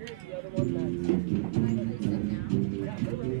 Here's the other one that's... Yeah, they're really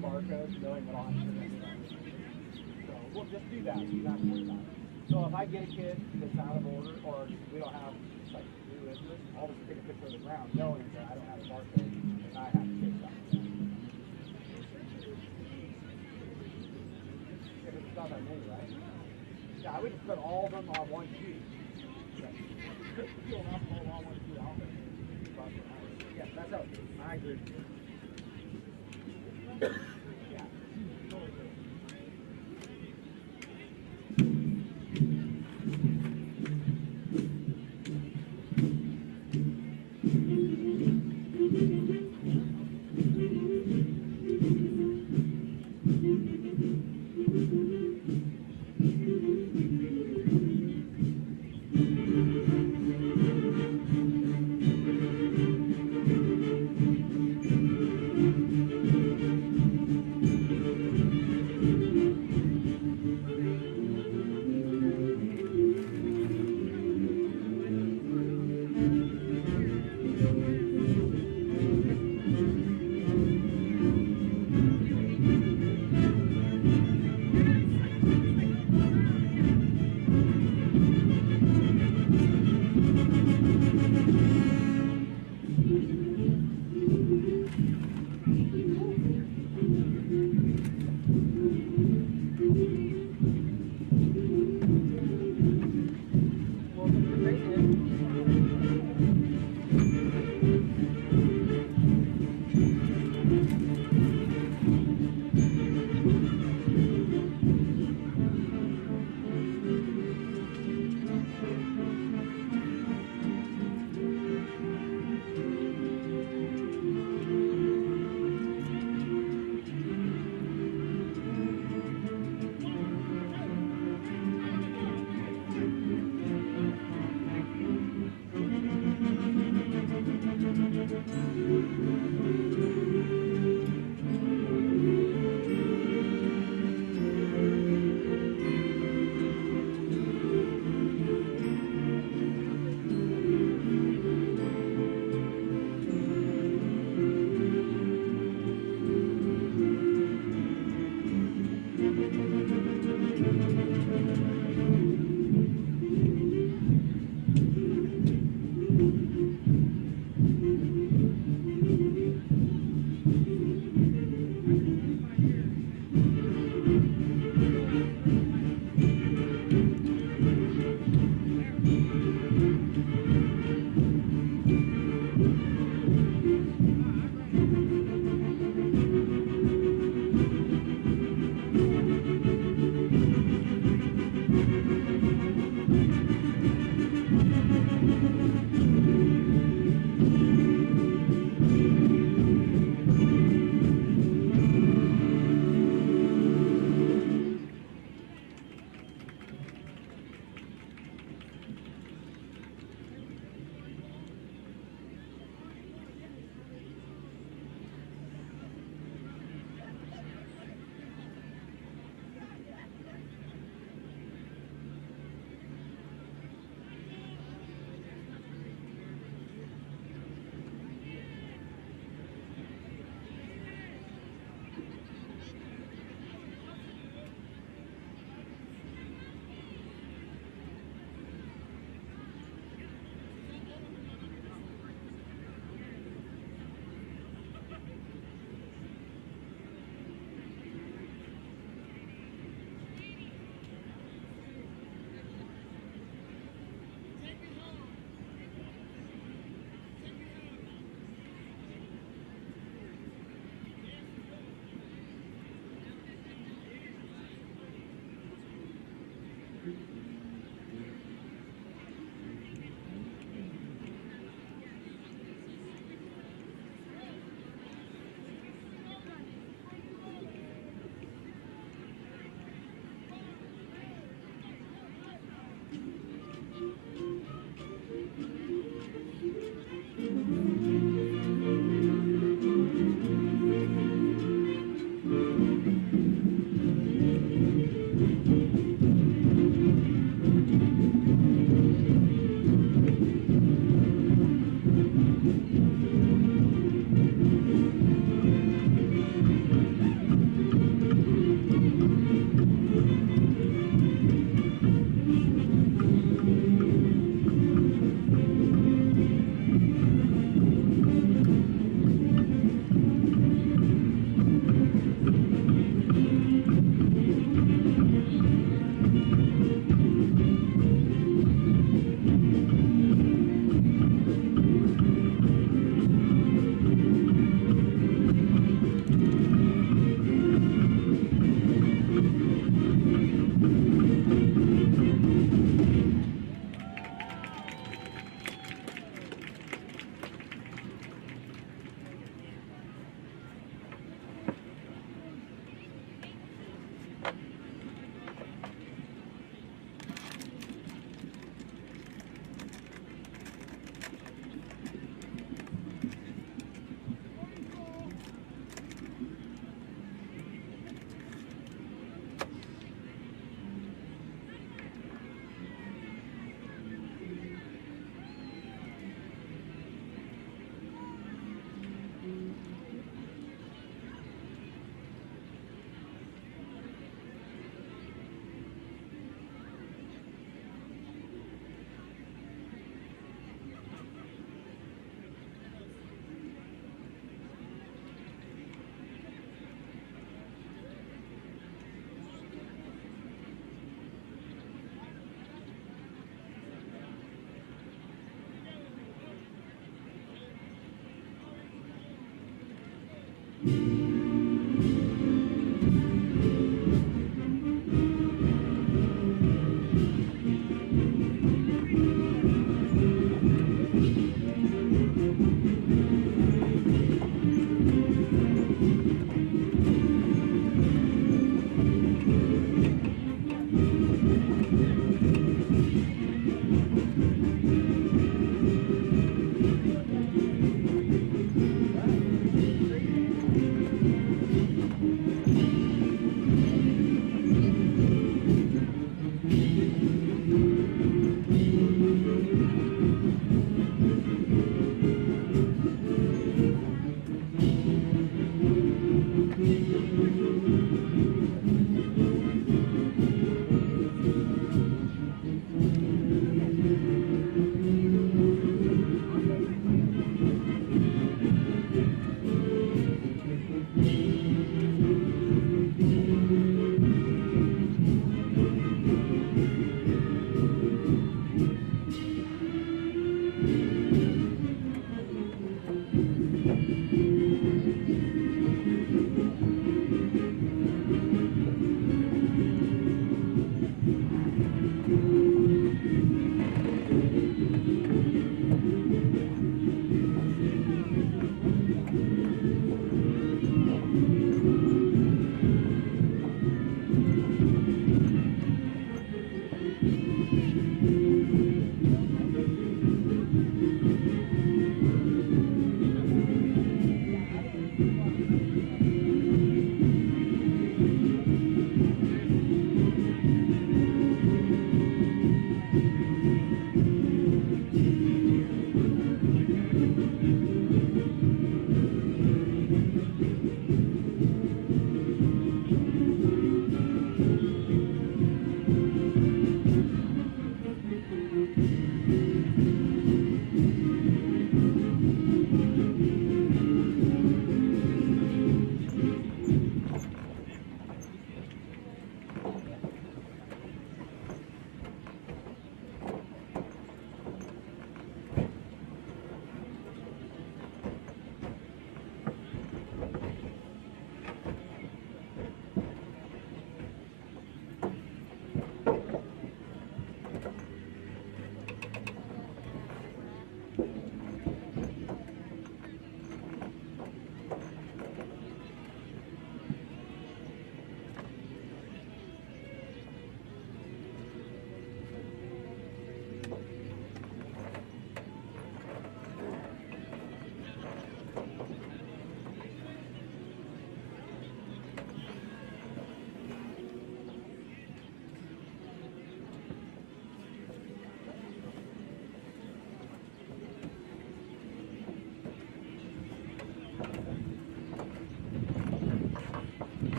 barcode, knowing that I'll have to do that. So we'll just do that, so you don't have to worry about it. So if I get a kid that's out of order, or we don't have like new interest, I'll just take a picture of the ground, knowing that I don't have a barcode, and I have to take that. If it's not that many, right? Yeah, I would just put all of them on one sheet. Peel off all on one sheet. Yeah, that's how I agree. Yeah.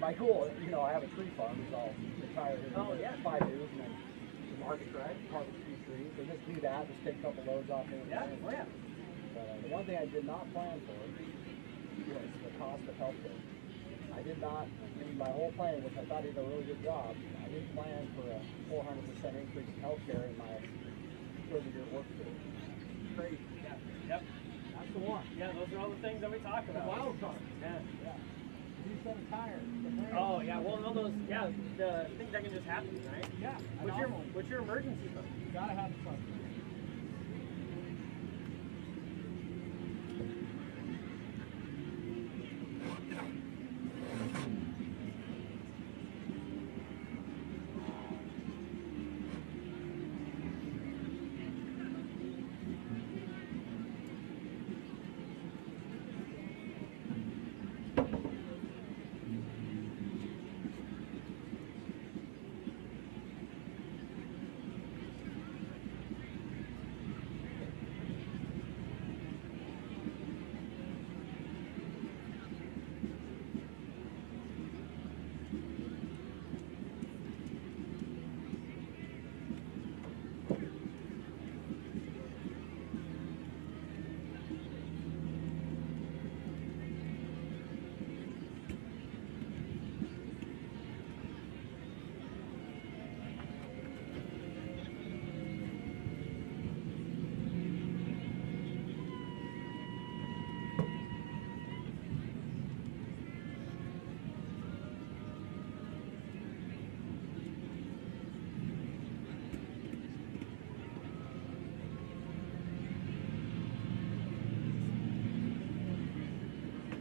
My goal, you know, I have a tree farm, so I'll retire here in 5 years and then harvest a few trees. So just do that, just take a couple loads off here. But the one thing I did not plan for was the cost of healthcare. I did not, in my whole plan, which I thought he did a really good job, I didn't plan for a 400% increase in healthcare in my 30-year work period. Crazy. Yeah. Yep. That's the one. Yeah, those are all the things that we talk about. The wild card. Yeah. You set a tire. Oh yeah, well no those the things that can just happen, right? Yeah. What's your emergency fund? You gotta have the fund.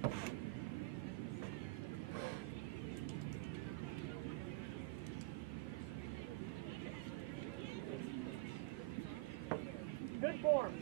Good form.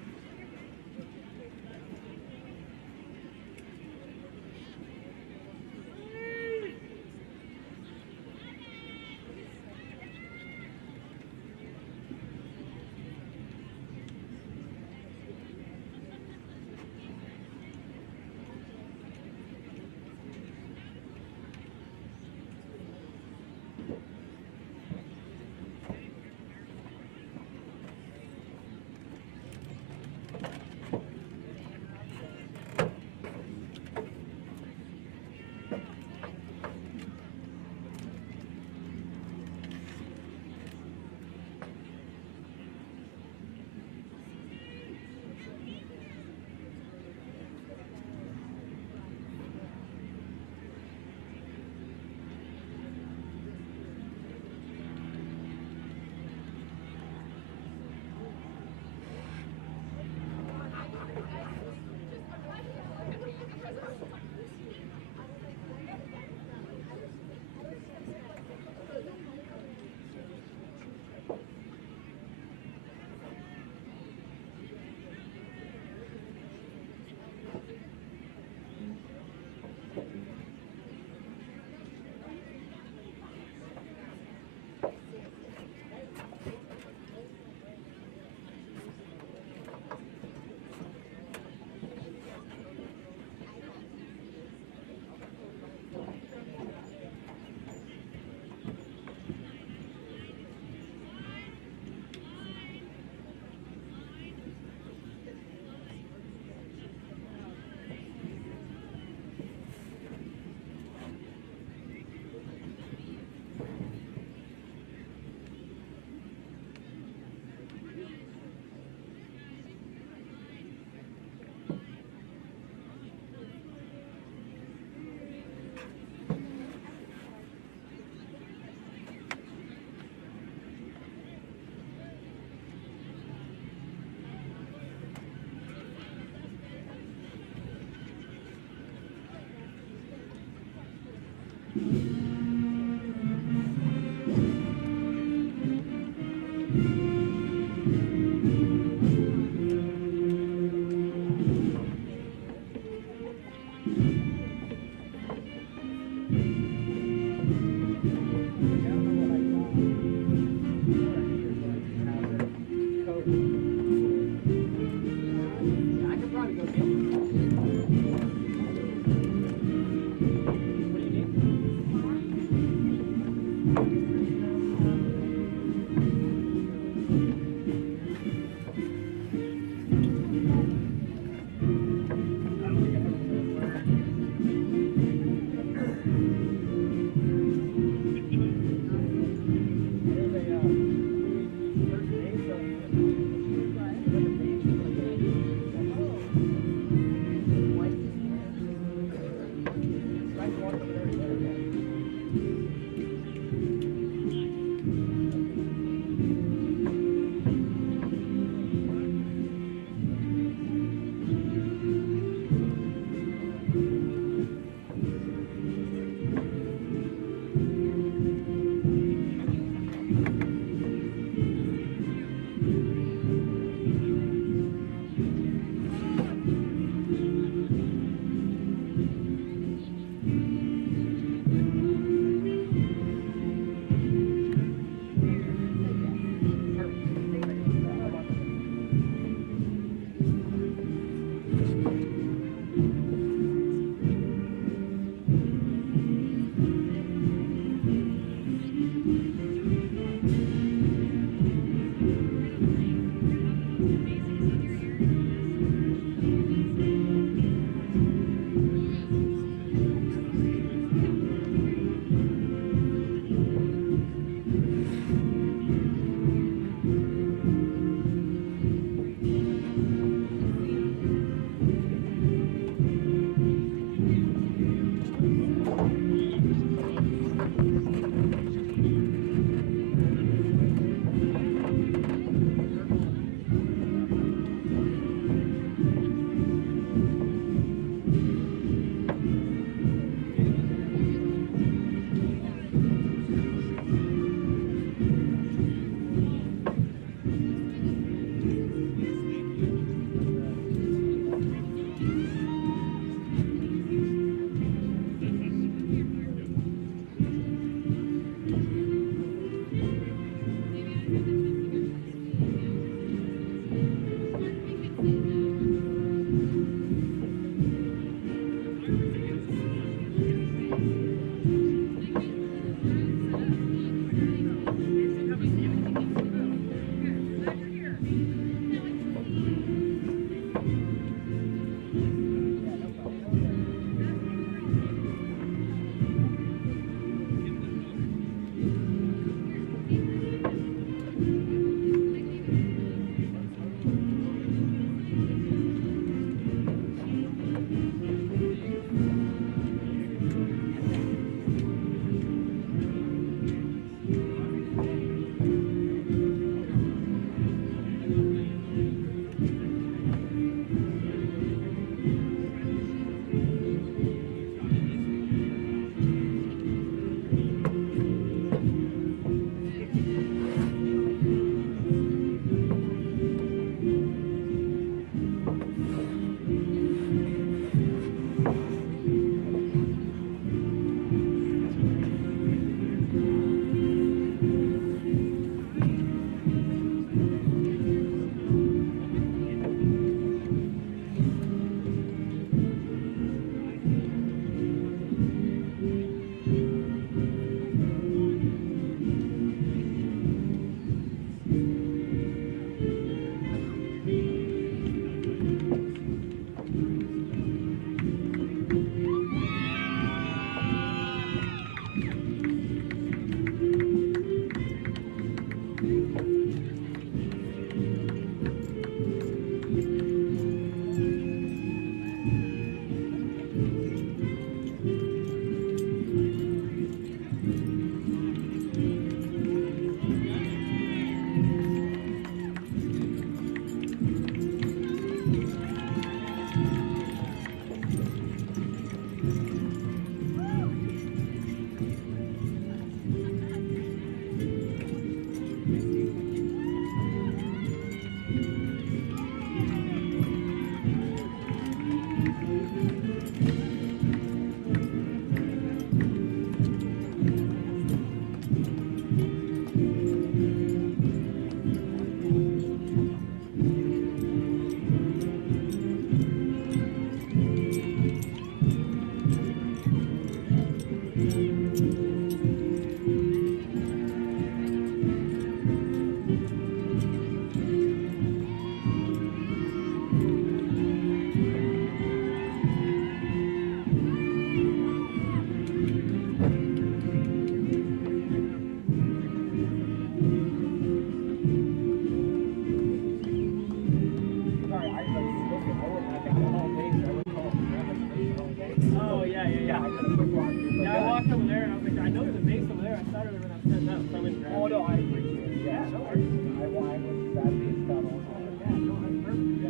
Yeah, I walked over there and I was like, I know there's a base over there. I started when I was setting up. So I went and grabbed Oh, it. no, I appreciate it. Yeah, Yeah, no I worries. was that being done all the time. Yeah, no, that's perfect.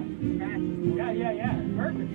Yeah. Perfect.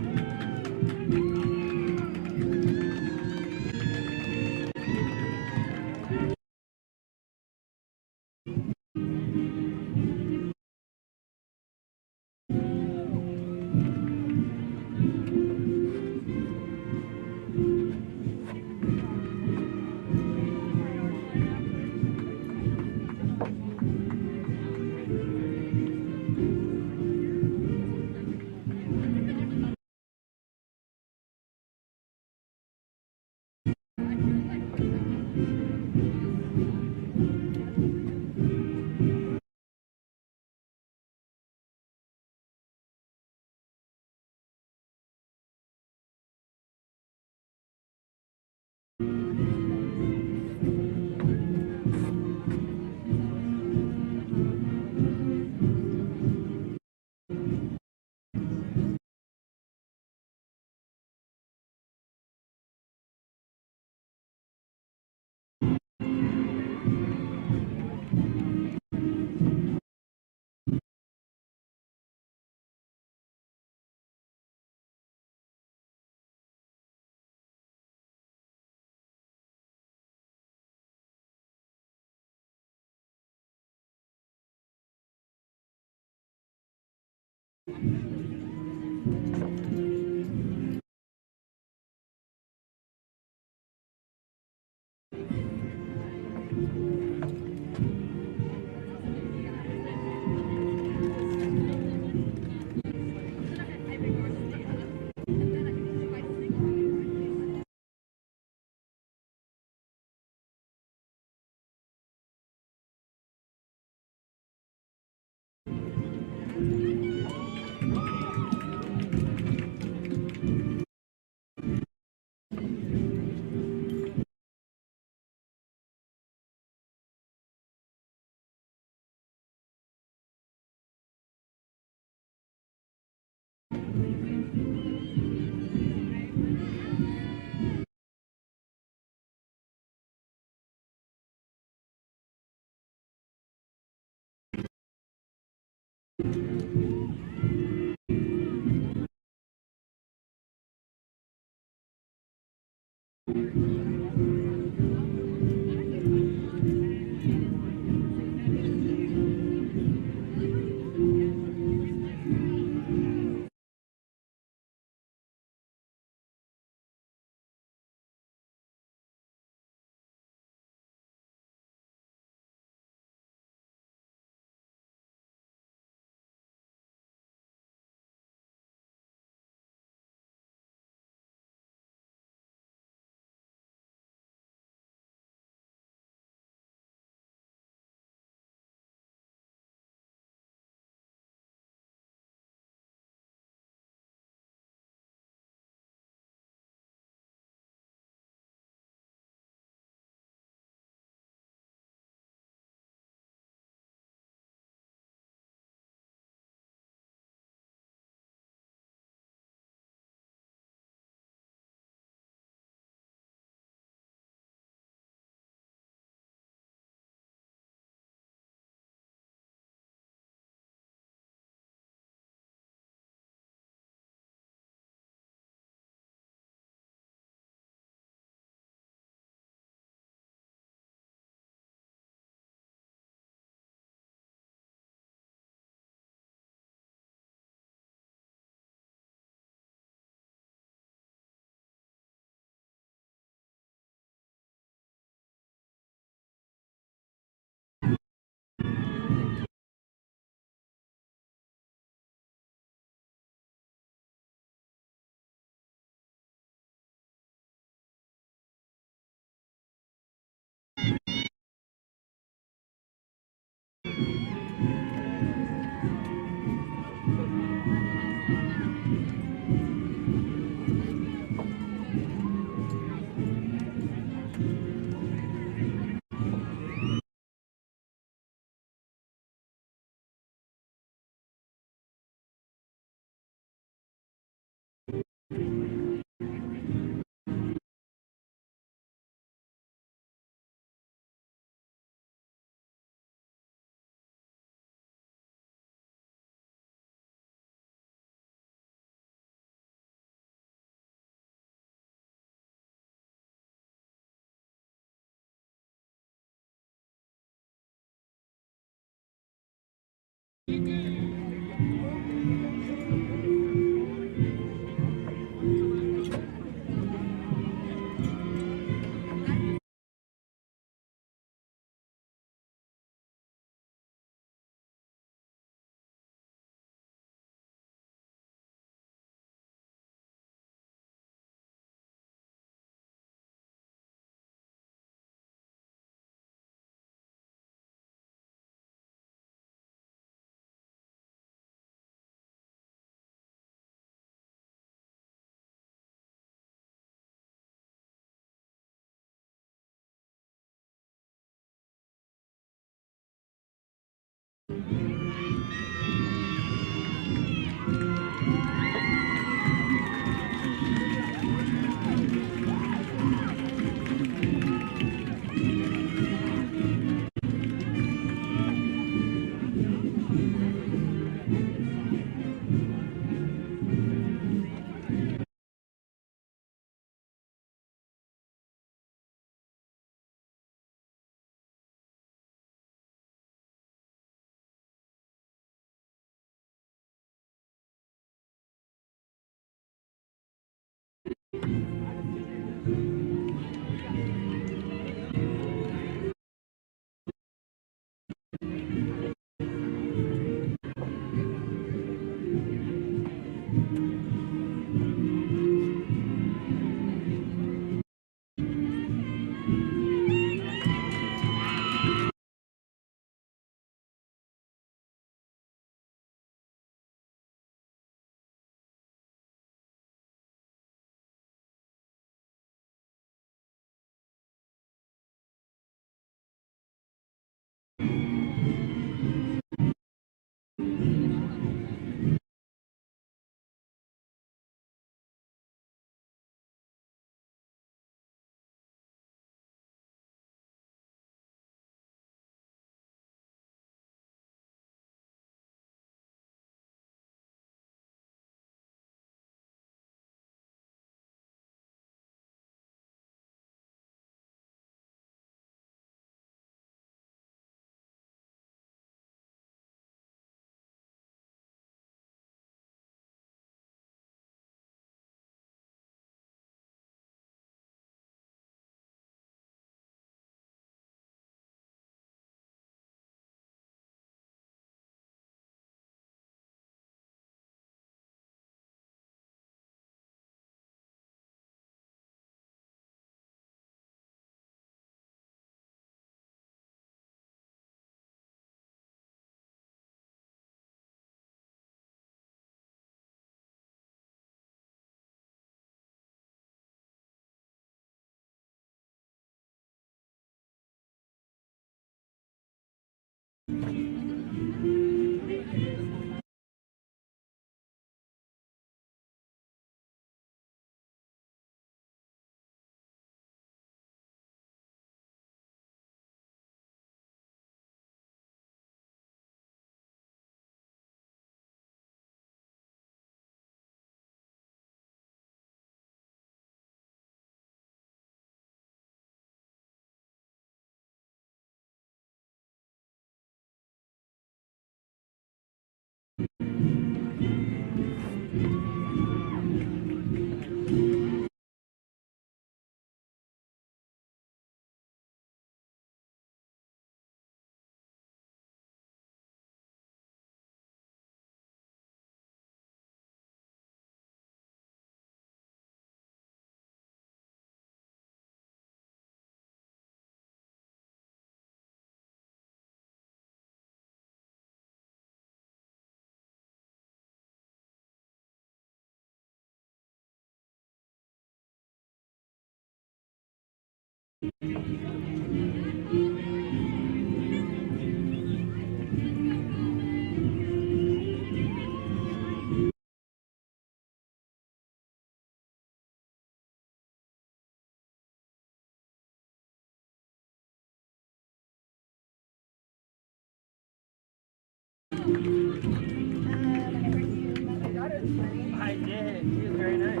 I did. She was very nice.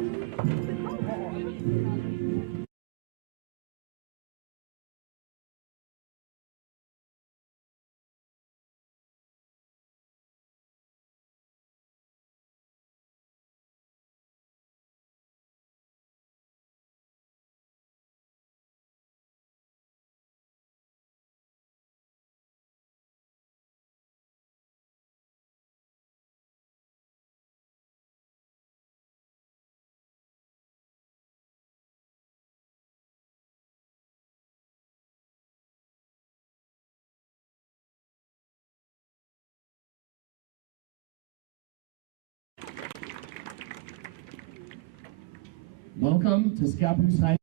Welcome to Scappoose High.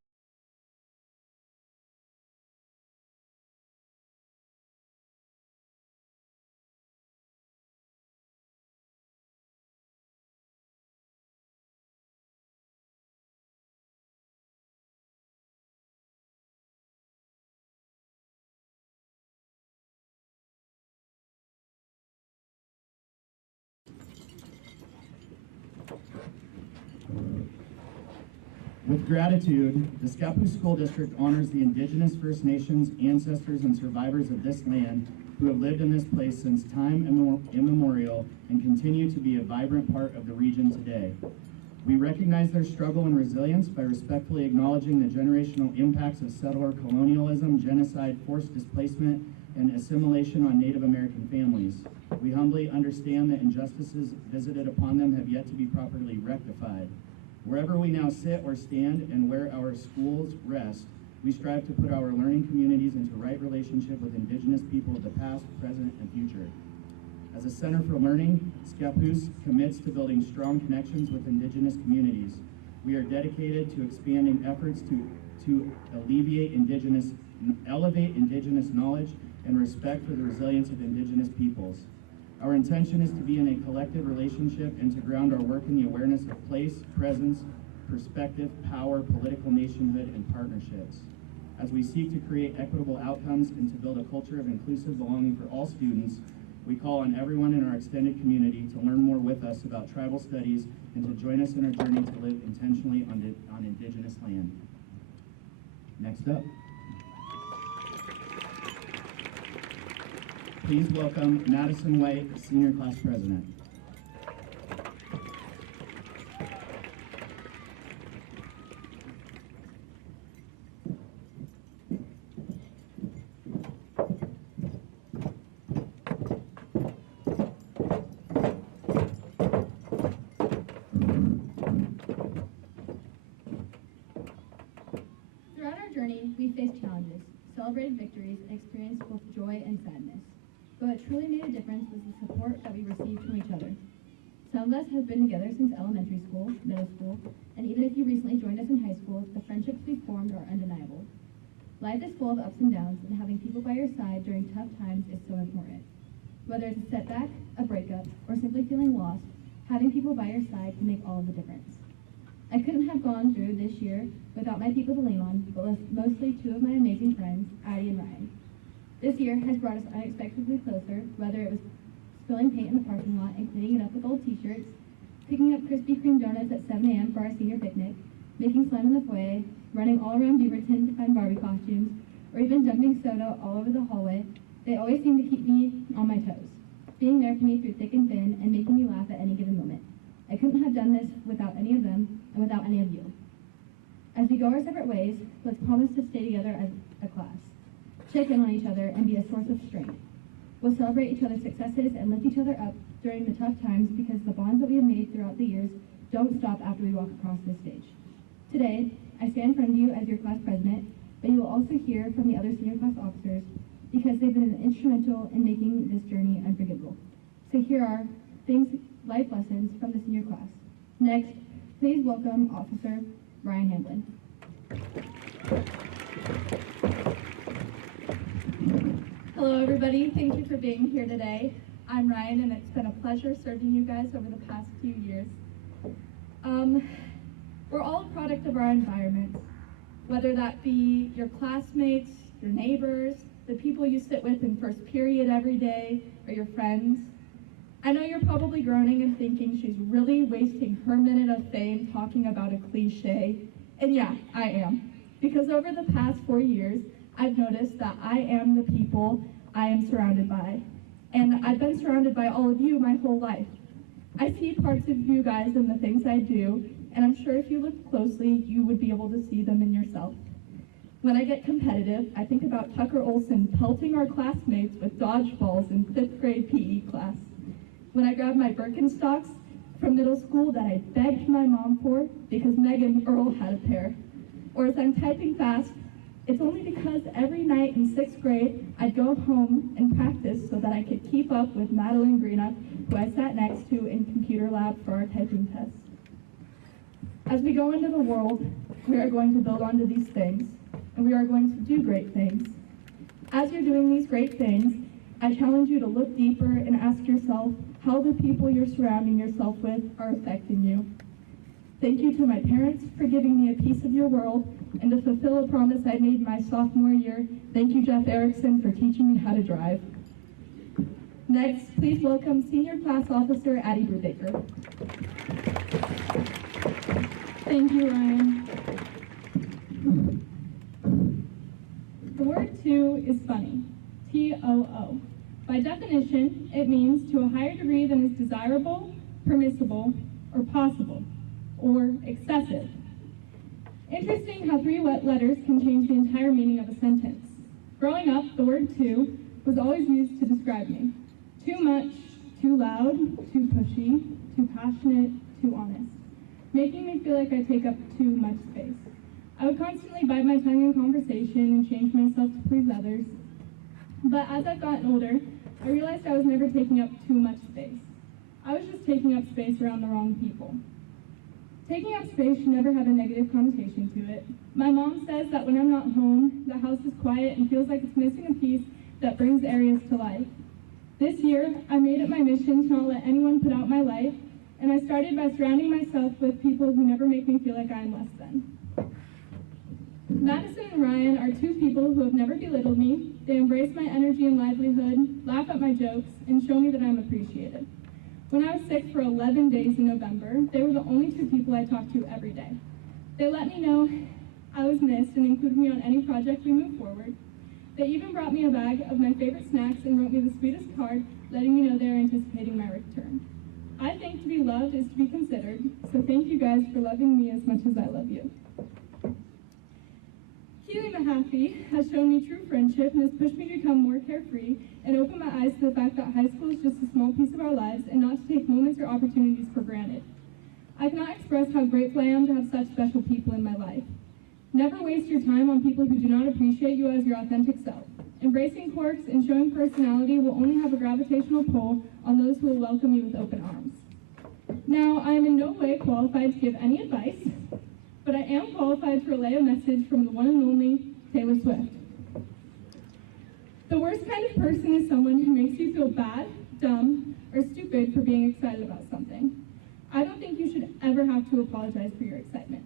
With gratitude, the Scappoose School District honors the Indigenous First Nations, ancestors, and survivors of this land who have lived in this place since time immemorial and continue to be a vibrant part of the region today. We recognize their struggle and resilience by respectfully acknowledging the generational impacts of settler colonialism, genocide, forced displacement, and assimilation on Native American families. We humbly understand that injustices visited upon them have yet to be properly rectified. Wherever we now sit or stand and where our schools rest, we strive to put our learning communities into right relationship with Indigenous people of the past, present, and future. As a Center for Learning, Scappoose commits to building strong connections with Indigenous communities. We are dedicated to expanding efforts to elevate Indigenous knowledge and respect for the resilience of Indigenous peoples. Our intention is to be in a collective relationship and to ground our work in the awareness of place, presence, perspective, power, political nationhood, and partnerships. As we seek to create equitable outcomes and to build a culture of inclusive belonging for all students, we call on everyone in our extended community to learn more with us about tribal studies and to join us in our journey to live intentionally on Indigenous land. Next up. Please welcome Madison White, Senior Class President. Throughout our journey, we faced challenges, celebrated victories, and experienced both joy and sadness. But what truly made a difference was the support that we received from each other. Some of us have been together since elementary school, middle school, and even if you recently joined us in high school, the friendships we formed are undeniable. Life is full of ups and downs, and having people by your side during tough times is so important. Whether it's a setback, a breakup, or simply feeling lost, having people by your side can make all of the difference. I couldn't have gone through this year without my people to lean on, but with mostly two of my amazing friends, Addie and Ryan. This year has brought us unexpectedly closer, whether it was spilling paint in the parking lot and cleaning it up with old t-shirts, picking up Krispy Kreme donuts at 7 a.m. for our senior picnic, making slime in the foyer, running all around Beaverton to find Barbie costumes, or even dumping soda all over the hallway. They always seem to keep me on my toes, being there for me through thick and thin and making me laugh at any given moment. I couldn't have done this without any of them and without any of you. As we go our separate ways, let's promise to stay together as a class, check in on each other, and be a source of strength. We'll celebrate each other's successes and lift each other up during the tough times because the bonds that we have made throughout the years don't stop after we walk across this stage. Today, I stand in front of you as your class president, but you will also hear from the other senior class officers because they've been instrumental in making this journey unforgettable. So here are life lessons from the senior class. Next, please welcome Officer Ryan Hamblin. Hello everybody, thank you for being here today. I'm Ryan and it's been a pleasure serving you guys over the past few years. We're all a product of our environment, whether that be your classmates, your neighbors, the people you sit with in first period every day, or your friends. I know you're probably groaning and thinking she's really wasting her minute of fame talking about a cliche, and yeah, I am. Because over the past 4 years, I've noticed that I am the people I am surrounded by. And I've been surrounded by all of you my whole life. I see parts of you guys in the things I do, and I'm sure if you look closely, you would be able to see them in yourself. When I get competitive, I think about Tucker Olson pelting our classmates with dodgeballs in 5th grade PE class. When I grab my Birkenstocks from middle school that I begged my mom for because Megan Earl had a pair. Or as I'm typing fast, it's only because every night in 6th grade, I'd go home and practice so that I could keep up with Madeline Greenup, who I sat next to in computer lab for our typing test. As we go into the world, we are going to build onto these things, and we are going to do great things. As you're doing these great things, I challenge you to look deeper and ask yourself how the people you're surrounding yourself with are affecting you. Thank you to my parents for giving me a piece of your world, and to fulfill a promise I made my sophomore year, thank you Jeff Erickson for teaching me how to drive. Next, please welcome Senior Class Officer Addie Brubaker. Thank you, Ryan. The word to is funny, T-O-O. By definition, it means to a higher degree than is desirable, permissible, or possible, or excessive. Interesting how 3 wet letters can change the entire meaning of a sentence. Growing up, the word to was always used to describe me. Too much, too loud, too pushy, too passionate, too honest, making me feel like I take up too much space. I would constantly bite my tongue in conversation and change myself to please others. But as I've gotten older, I realized I was never taking up too much space. I was just taking up space around the wrong people. Taking up space should never have a negative connotation to it. My mom says that when I'm not home, the house is quiet and feels like it's missing a piece that brings areas to life. This year, I made it my mission to not let anyone put out my light, and I started by surrounding myself with people who never make me feel like I am less than. Madison and Ryan are 2 people who have never belittled me. They embrace my energy and livelihood, laugh at my jokes, and show me that I'm appreciated. When I was sick for 11 days in November, they were the only 2 people I talked to every day. They let me know I was missed and included me on any project we moved forward. They even brought me a bag of my favorite snacks and wrote me the sweetest card, letting me know they were anticipating my return. I think to be loved is to be considered, so thank you guys for loving me as much as I love you. Keely Mahaffey has shown me true friendship and has pushed me to become more carefree and open my eyes to the fact that high school is just a small piece of our lives and not to take moments or opportunities for granted. I cannot express how grateful I am to have such special people in my life. Never waste your time on people who do not appreciate you as your authentic self. Embracing quirks and showing personality will only have a gravitational pull on those who will welcome you with open arms. Now, I am in no way qualified to give any advice, but I am qualified to relay a message from the one and only Taylor Swift. The worst kind of person is someone who makes you feel bad dumb, or stupid for being excited about something. I don't think you should ever have to apologize for your excitement.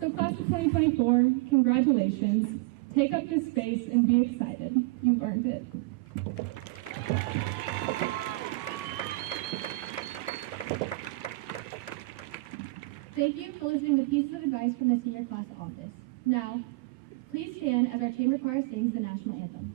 So class of 2024, congratulations. Take up this space and be excited. You've earned it. Thank you for listening to pieces of advice from the senior class office. Now, please stand as our chamber choir sings the national anthem.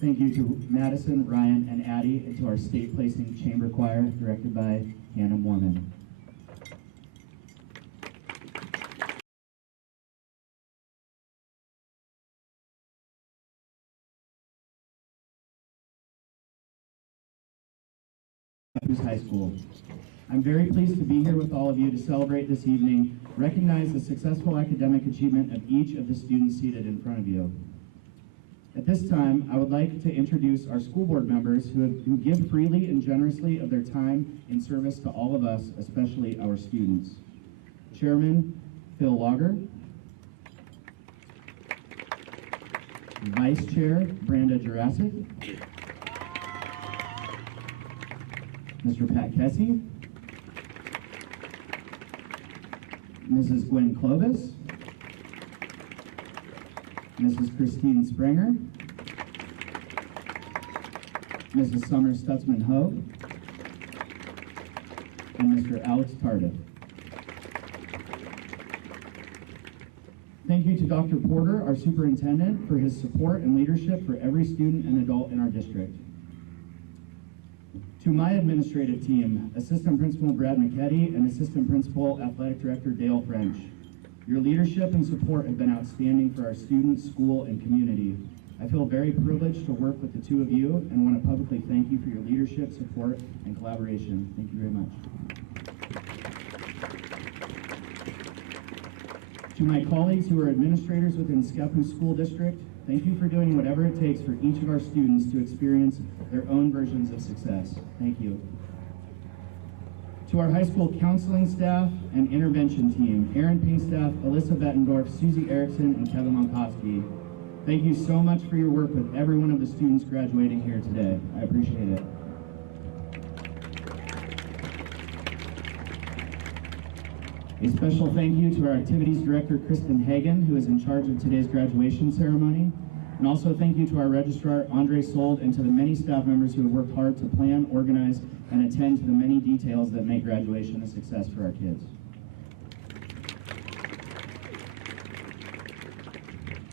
Thank you to Madison, Ryan, and Addie, and to our state placing chamber choir, directed by Hannah Mormon. High School. I'm very pleased to be here with all of you to celebrate this evening, recognize the successful academic achievement of each of the students seated in front of you. At this time, I would like to introduce our school board members who give freely and generously of their time in service to all of us, especially our students. Chairman Phil Lager, Vice Chair Branda Jurassic, Mr. Pat Kessie, Mrs. Gwen Clovis, Mrs. Christine Springer, Mrs. Summer Stutzman-Hogue, and Mr. Alex Tardif. Thank you to Dr. Porter, our superintendent, for his support and leadership for every student and adult in our district. To my administrative team, Assistant Principal Brad McKetty and Assistant Principal Athletic Director Dale French. Your leadership and support have been outstanding for our students, school, and community. I feel very privileged to work with the two of you and want to publicly thank you for your leadership, support, and collaboration. Thank you very much. To my colleagues who are administrators within Scappoose School District, thank you for doing whatever it takes for each of our students to experience their own versions of success. Thank you. To our high school counseling staff and intervention team, Aaron Pinkstaff, Alyssa Bettendorf, Susie Erickson, and Kevin Monkowski, thank you so much for your work with every one of the students graduating here today. I appreciate it. A special thank you to our activities director, Kristen Hagan, who is in charge of today's graduation ceremony. And also thank you to our registrar, Andre Sold, and to the many staff members who have worked hard to plan, organize, and attend to the many details that make graduation a success for our kids.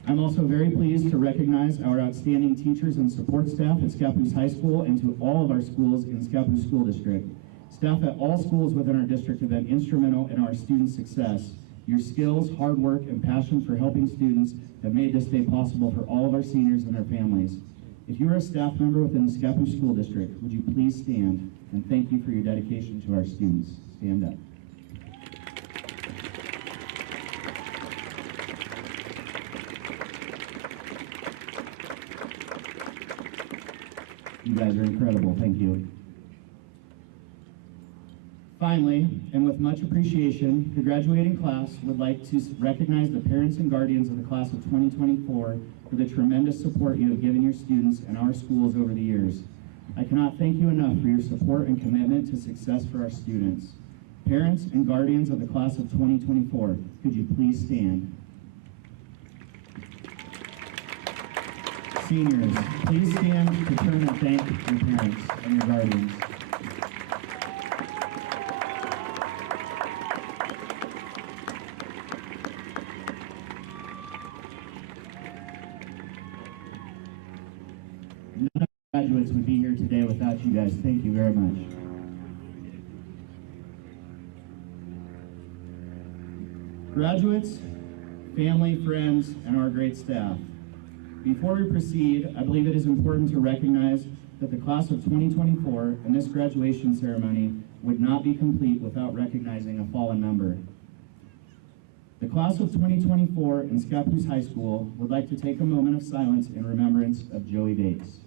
I'm also very pleased to recognize our outstanding teachers and support staff at Scappoose High School and to all of our schools in Scappoose School District. Staff at all schools within our district have been instrumental in our students' success. Your skills, hard work, and passion for helping students have made this day possible for all of our seniors and their families. If you are a staff member within the Scappoose School District, would you please stand and thank you for your dedication to our students. Stand up. You guys are incredible. Thank you. Finally, and with much appreciation, the graduating class would like to recognize the parents and guardians of the class of 2024 for the tremendous support you have given your students and our schools over the years. I cannot thank you enough for your support and commitment to success for our students. Parents and guardians of the class of 2024, could you please stand? Seniors, please stand to turn and thank your parents and your guardians. None of the graduates would be here today without you guys. Thank you very much. Graduates, family, friends, and our great staff. Before we proceed, I believe it is important to recognize that the class of 2024 and this graduation ceremony would not be complete without recognizing a fallen member. The class of 2024 in Scappoose High School would like to take a moment of silence in remembrance of Joey Bates.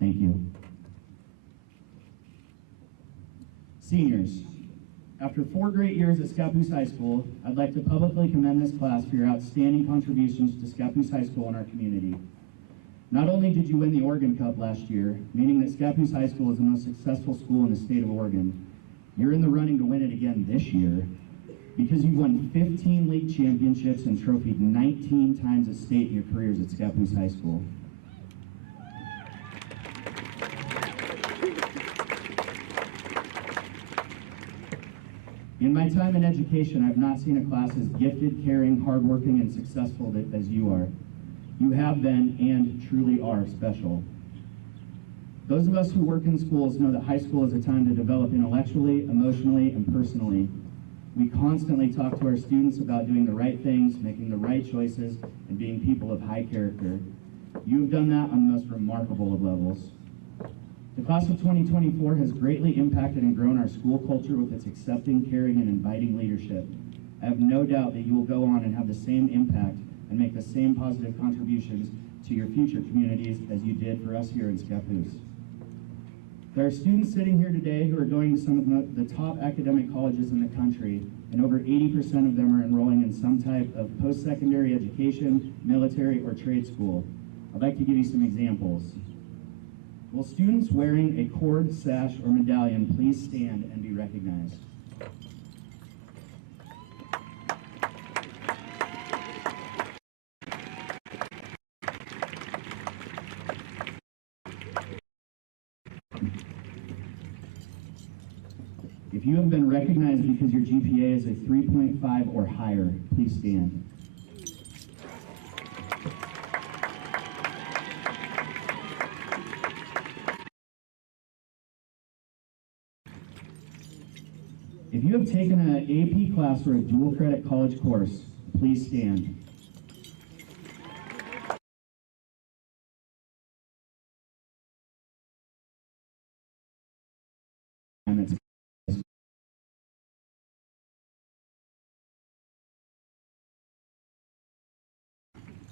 Thank you. Seniors, after 4 great years at Scappoose High School, I'd like to publicly commend this class for your outstanding contributions to Scappoose High School and our community. Not only did you win the Oregon Cup last year, meaning that Scappoose High School is the most successful school in the state of Oregon, you're in the running to win it again this year because you've won 15 league championships and trophied 19 times at state in your careers at Scappoose High School. In my time in education, I've not seen a class as gifted, caring, hardworking, and successful as you are. You have been and truly are special. Those of us who work in schools know that high school is a time to develop intellectually, emotionally, and personally. We constantly talk to our students about doing the right things, making the right choices, and being people of high character. You have done that on the most remarkable of levels. The class of 2024 has greatly impacted and grown our school culture with its accepting, caring, and inviting leadership. I have no doubt that you will go on and have the same impact and make the same positive contributions to your future communities as you did for us here in Scappoose. There are students sitting here today who are going to some of the top academic colleges in the country, and over 80% of them are enrolling in some type of post-secondary education, military, or trade school. I'd like to give you some examples. Will students wearing a cord, sash, or medallion please stand and be recognized? If you have been recognized because your GPA is a 3.5 or higher, please stand. If you have taken an AP class or a dual credit college course, please stand.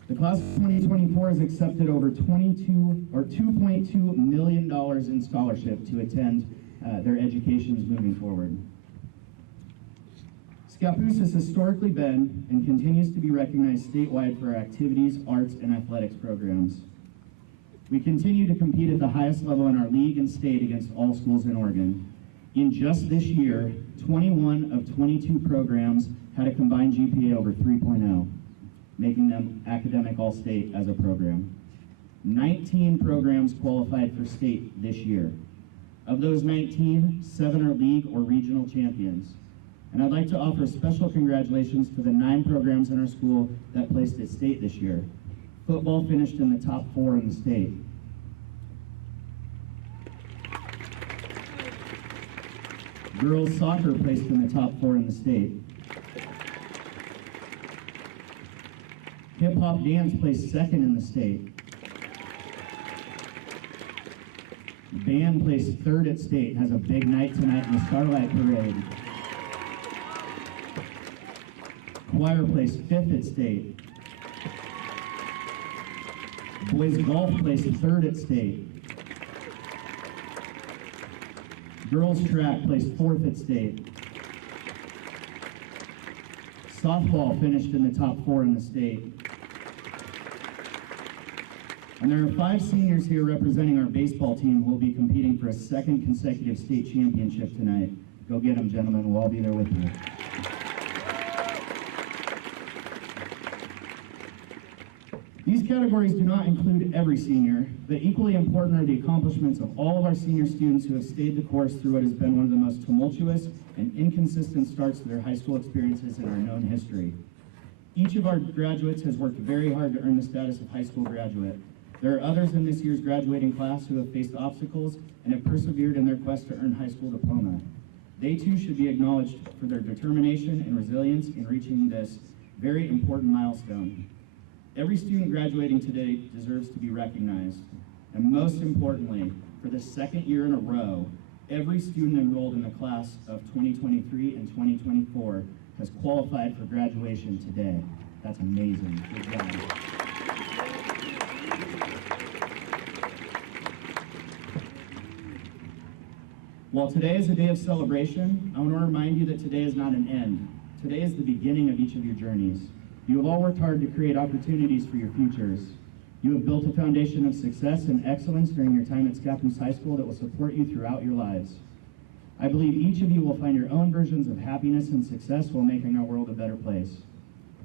The class of 2024 has accepted over $2.2 million in scholarship to attend their educations moving forward. Scappoose has historically been and continues to be recognized statewide for our activities, arts, and athletics programs. We continue to compete at the highest level in our league and state against all schools in Oregon. In just this year, 21 of 22 programs had a combined GPA over 3.0, making them academic all-state as a program. 19 programs qualified for state this year. Of those 19, 7 are league or regional champions. And I'd like to offer special congratulations to the 9 programs in our school that placed at state this year. Football finished in the top 4 in the state. Girls soccer placed in the top 4 in the state. Hip hop dance placed 2nd in the state. Band placed 3rd at state, has a big night tonight in the Starlight Parade. Choir placed 5th at state. Boys golf placed 3rd at state. Girls track placed 4th at state. Softball finished in the top 4 in the state. And there are 5 seniors here representing our baseball team who will be competing for a 2nd consecutive state championship tonight. Go get them, gentlemen. We'll all be there with you. These categories do not include every senior, but equally important are the accomplishments of all of our senior students who have stayed the course through what has been one of the most tumultuous and inconsistent starts to their high school experiences in our known history. Each of our graduates has worked very hard to earn the status of high school graduate. There are others in this year's graduating class who have faced obstacles and have persevered in their quest to earn high school diploma. They too should be acknowledged for their determination and resilience in reaching this very important milestone. Every student graduating today deserves to be recognized. And most importantly, for the 2nd year in a row, every student enrolled in the class of 2023 and 2024 has qualified for graduation today. That's amazing. Good job. While today is a day of celebration, I want to remind you that today is not an end. Today is the beginning of each of your journeys. You have all worked hard to create opportunities for your futures. You have built a foundation of success and excellence during your time at Scappoose High School that will support you throughout your lives. I believe each of you will find your own versions of happiness and success while making our world a better place.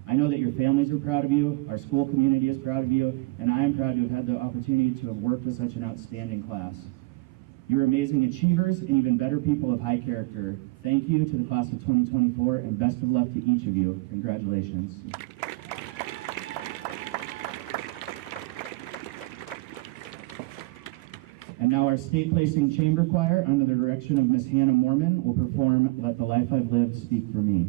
I know that your families are proud of you, our school community is proud of you, and I am proud to have had the opportunity to have worked with such an outstanding class. You're amazing achievers and even better people of high character. Thank you to the class of 2024 and best of luck to each of you. Congratulations. And now our state placing chamber choir under the direction of Miss Hannah Mormon will perform Let the Life I've Lived Speak for Me.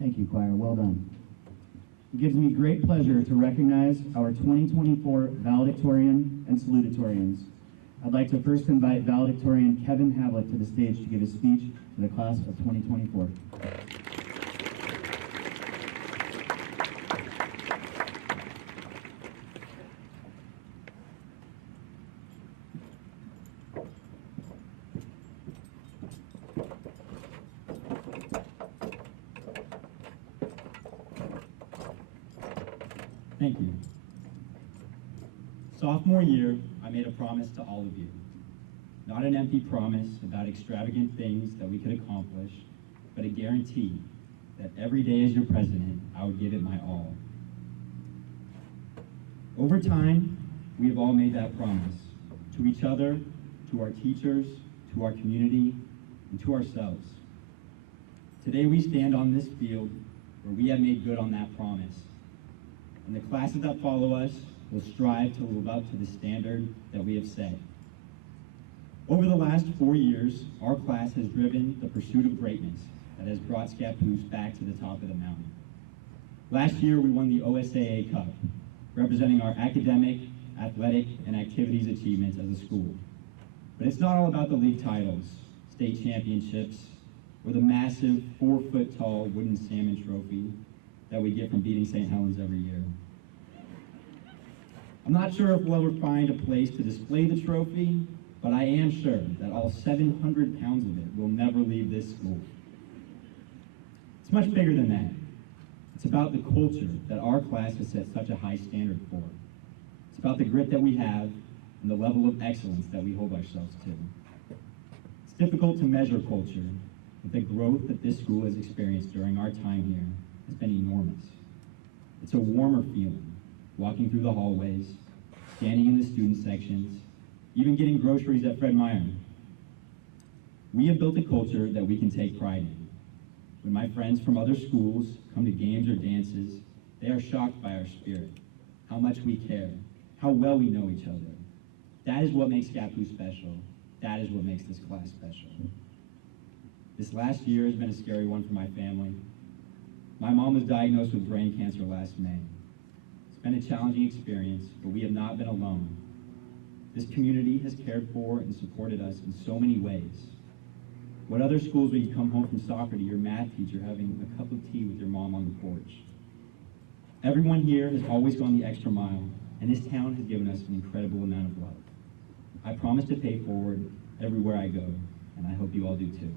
Thank you, choir. Well done. It gives me great pleasure to recognize our 2024 valedictorian and salutatorians. I'd like to first invite valedictorian Kevin Havlick to the stage to give his speech to the class of 2024. Thank you. Sophomore year, I made a promise to all of you. Not an empty promise about extravagant things that we could accomplish, but a guarantee that every day as your president, I would give it my all. Over time, we have all made that promise to each other, to our teachers, to our community, and to ourselves. Today we stand on this field where we have made good on that promise. And the classes that follow us will strive to live up to the standard that we have set. Over the last 4 years, our class has driven the pursuit of greatness that has brought Scappoose back to the top of the mountain. Last year, we won the OSAA Cup, representing our academic, athletic, and activities achievements as a school. But it's not all about the league titles, state championships, or the massive 4-foot-tall wooden salmon trophy that we get from beating St. Helens every year. I'm not sure if we'll ever find a place to display the trophy, but I am sure that all 700 pounds of it will never leave this school. It's much bigger than that. It's about the culture that our class has set such a high standard for. It's about the grit that we have and the level of excellence that we hold ourselves to. It's difficult to measure culture, but the growth that this school has experienced during our time here has been enormous. It's a warmer feeling, walking through the hallways, standing in the student sections, even getting groceries at Fred Meyer. We have built a culture that we can take pride in. When my friends from other schools come to games or dances, they are shocked by our spirit, how much we care, how well we know each other. That is what makes Scappoose special. That is what makes this class special. This last year has been a scary one for my family. My mom was diagnosed with brain cancer last May. It's been a challenging experience, but we have not been alone. This community has cared for and supported us in so many ways. What other schools when you come home from soccer to your math teacher having a cup of tea with your mom on the porch? Everyone here has always gone the extra mile, and this town has given us an incredible amount of love. I promise to pay forward everywhere I go, and I hope you all do too.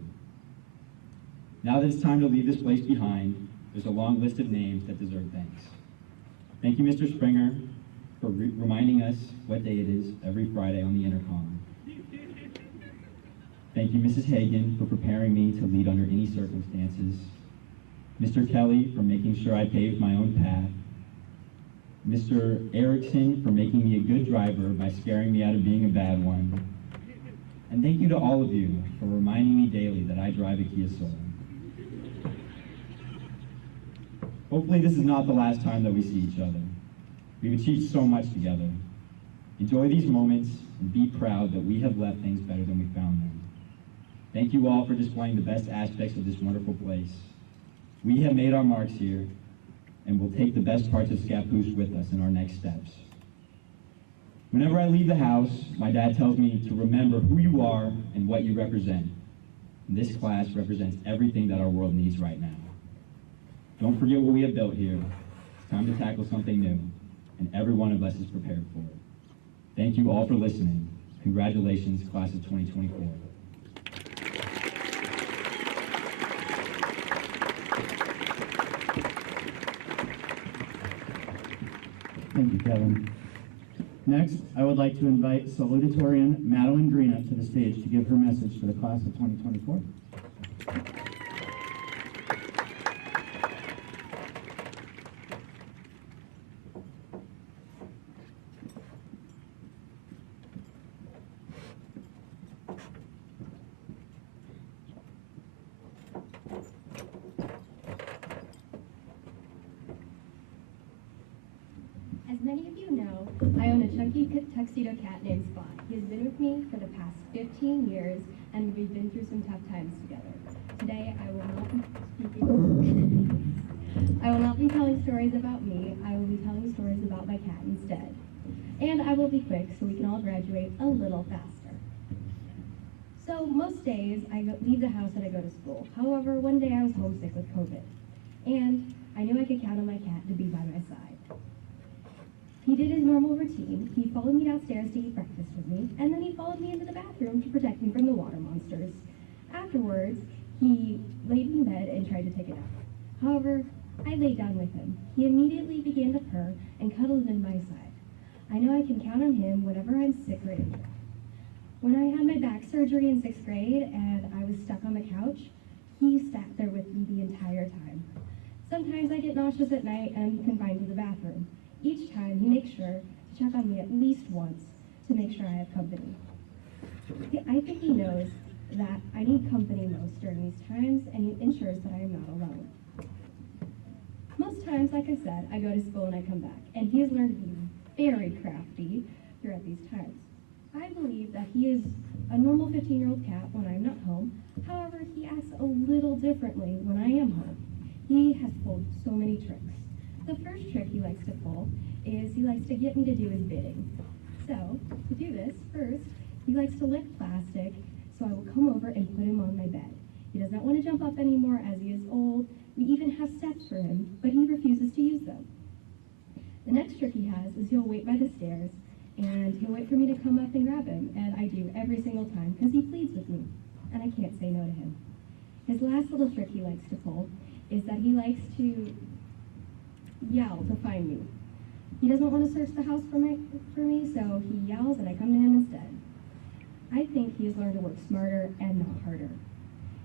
Now that it's time to leave this place behind, there's a long list of names that deserve thanks. Thank you, Mr. Springer, for reminding us what day it is every Friday on the intercom. Thank you, Mrs. Hagan, for preparing me to lead under any circumstances. Mr. Kelly, for making sure I paved my own path. Mr. Erickson, for making me a good driver by scaring me out of being a bad one. And thank you to all of you for reminding me daily that I drive a Kia Soul. Hopefully this is not the last time that we see each other. We've achieved so much together. Enjoy these moments and be proud that we have left things better than we found them. Thank you all for displaying the best aspects of this wonderful place. We have made our marks here, and we'll take the best parts of Scappoose with us in our next steps. Whenever I leave the house, my dad tells me to remember who you are and what you represent. And this class represents everything that our world needs right now. Don't forget what we have built here. It's time to tackle something new, and every one of us is prepared for it. Thank you all for listening. Congratulations, class of 2024. Thank you, Kevin. Next, I would like to invite salutatorian Madeline Green up to the stage to give her message to the class of 2024. As many of you know, I own a chunky tuxedo cat named Spot. He has been with me for the past 15 years, and we've been through some tough times together. Today, I will not be speaking. be telling stories about me, I will be telling stories about my cat instead. And I will be quick so we can all graduate a little faster. So most days I leave the house and I go to school. However, one day I was homesick with COVID, and I knew I could count on my cat to be by my side. He did his normal routine. He followed me downstairs to eat breakfast with me, and then he followed me into the bathroom to protect me from the water monsters. Afterwards, he laid in bed and tried to take a nap. However, I laid down with him. He immediately began to purr and cuddled in my side. I know I can count on him whenever I'm sick or injured. When I had my back surgery in 6th grade and I was stuck on the couch, he sat there with me the entire time. Sometimes I get nauseous at night and I'm confined to the bathroom. Each time, he makes sure to check on me at least once to make sure I have company. I think he knows that I need company most during these times, and he ensures that I am not alone. Most times, like I said, I go to school and I come back, and he has learned to be very crafty throughout these times. I believe that he is a normal 15-year-old cat when I'm not home. However, he acts a little differently when I am home. He has pulled so many tricks. The first trick he likes to pull is he likes to get me to do his bidding. So, to do this, first, he likes to lick plastic, so I will come over and put him on my bed. He does not want to jump up anymore as he is old. We even have steps for him, but he refuses to use them. The next trick he has is he'll wait by the stairs, and he'll wait for me to come up and grab him, and I do every single time because he pleads with me, and I can't say no to him. His last little trick he likes to pull is that he likes to yell to find me. He doesn't want to search the house for me, so he yells and I come to him instead. I think he has learned to work smarter and not harder.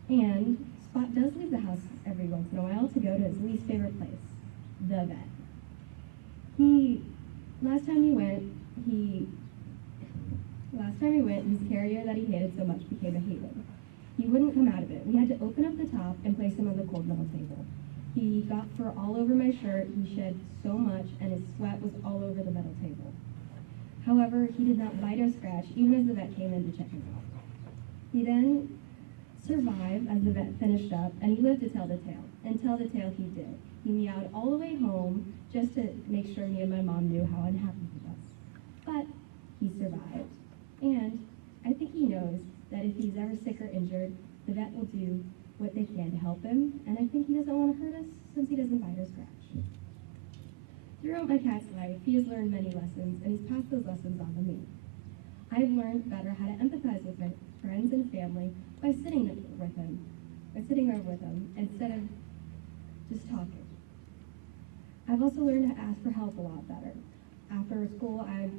And Spot does leave the house every once in a while to go to his least favorite place, the vet. Last time he went, his carrier that he hated so much became a haven. He wouldn't come out of it. We had to open up the top and place him on the cold metal table. He got fur all over my shirt, he shed so much, and his sweat was all over the metal table. However, he did not bite or scratch, even as the vet came in to check him out. He then survived as the vet finished up, and he lived to tell the tale. And tell the tale he did. He meowed all the way home just to make sure me and my mom knew how unhappy he was. But he survived. And I think he knows that if he's ever sick or injured, the vet will do what they can to help him, and I think he doesn't want to hurt us since he doesn't bite or scratch. Throughout my cat's life, he has learned many lessons, and he's passed those lessons on to me. I've learned better how to empathize with my friends and family by sitting over with them instead of just talking. I've also learned to ask for help a lot better. After school, I'd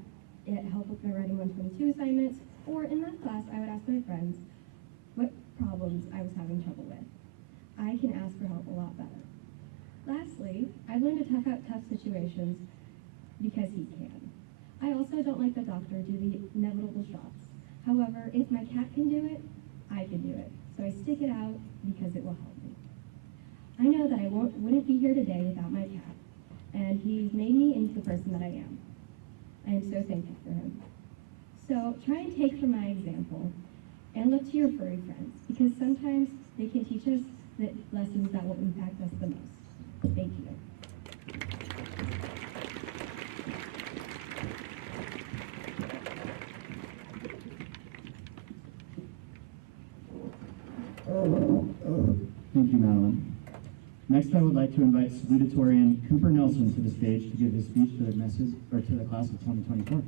get help with my writing 122 assignments, or in math class, I would ask my friends what problems I was having trouble with. I can ask for help a lot better. Lastly, I've learned to tough out tough situations because he can. I also don't like the doctor do the inevitable shots. However, if my cat can do it, I can do it. So I stick it out because it will help me. I know that I wouldn't be here today without my cat, and he's made me into the person that I am. I am so thankful for him. So try and take from my example and look to your furry friends, because sometimes they can teach us the lessons that will impact us the most. Thank you. Thank you, Madeline. Next, I would like to invite salutatorian Cooper Nelson to the stage to give his speech to the class of 2024.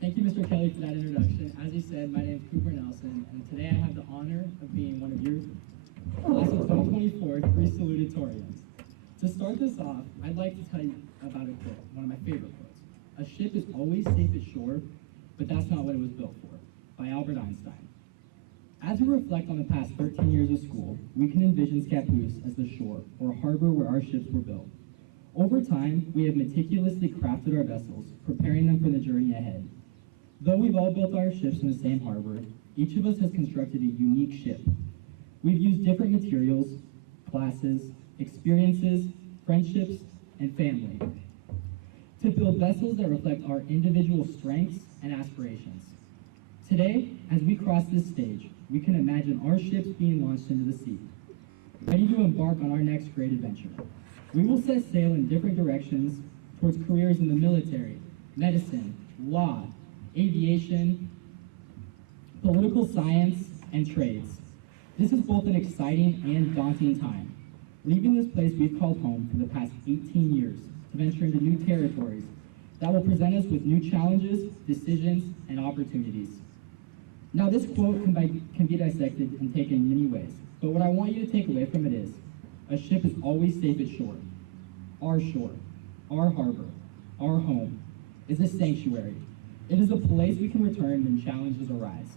Thank you, Mr. Kelly, for that introduction. As he said, my name is Cooper Nelson, and today I have the honor of being one of your class of 2024 three salutatorians. To start this off, I'd like to tell you about a quote, one of my favorite quotes. "A ship is always safe at shore, but that's not what it was built for," by Albert Einstein. As we reflect on the past 13 years of school, we can envision Scappoose as the shore, or harbor where our ships were built. Over time, we have meticulously crafted our vessels, preparing them for the journey ahead. Though we've all built our ships in the same harbor, each of us has constructed a unique ship. We've used different materials, classes, experiences, friendships, and family to build vessels that reflect our individual strengths and aspirations. Today, as we cross this stage, we can imagine our ships being launched into the sea, ready to embark on our next great adventure. We will set sail in different directions towards careers in the military, medicine, law, aviation, political science, and trades. This is both an exciting and daunting time, leaving this place we've called home for the past 18 years to venture into new territories that will present us with new challenges, decisions, and opportunities. Now, this quote can be dissected and taken in many ways, but what I want you to take away from it is, a ship is always safe at shore. Our harbor, our home, is a sanctuary. It is a place we can return when challenges arise,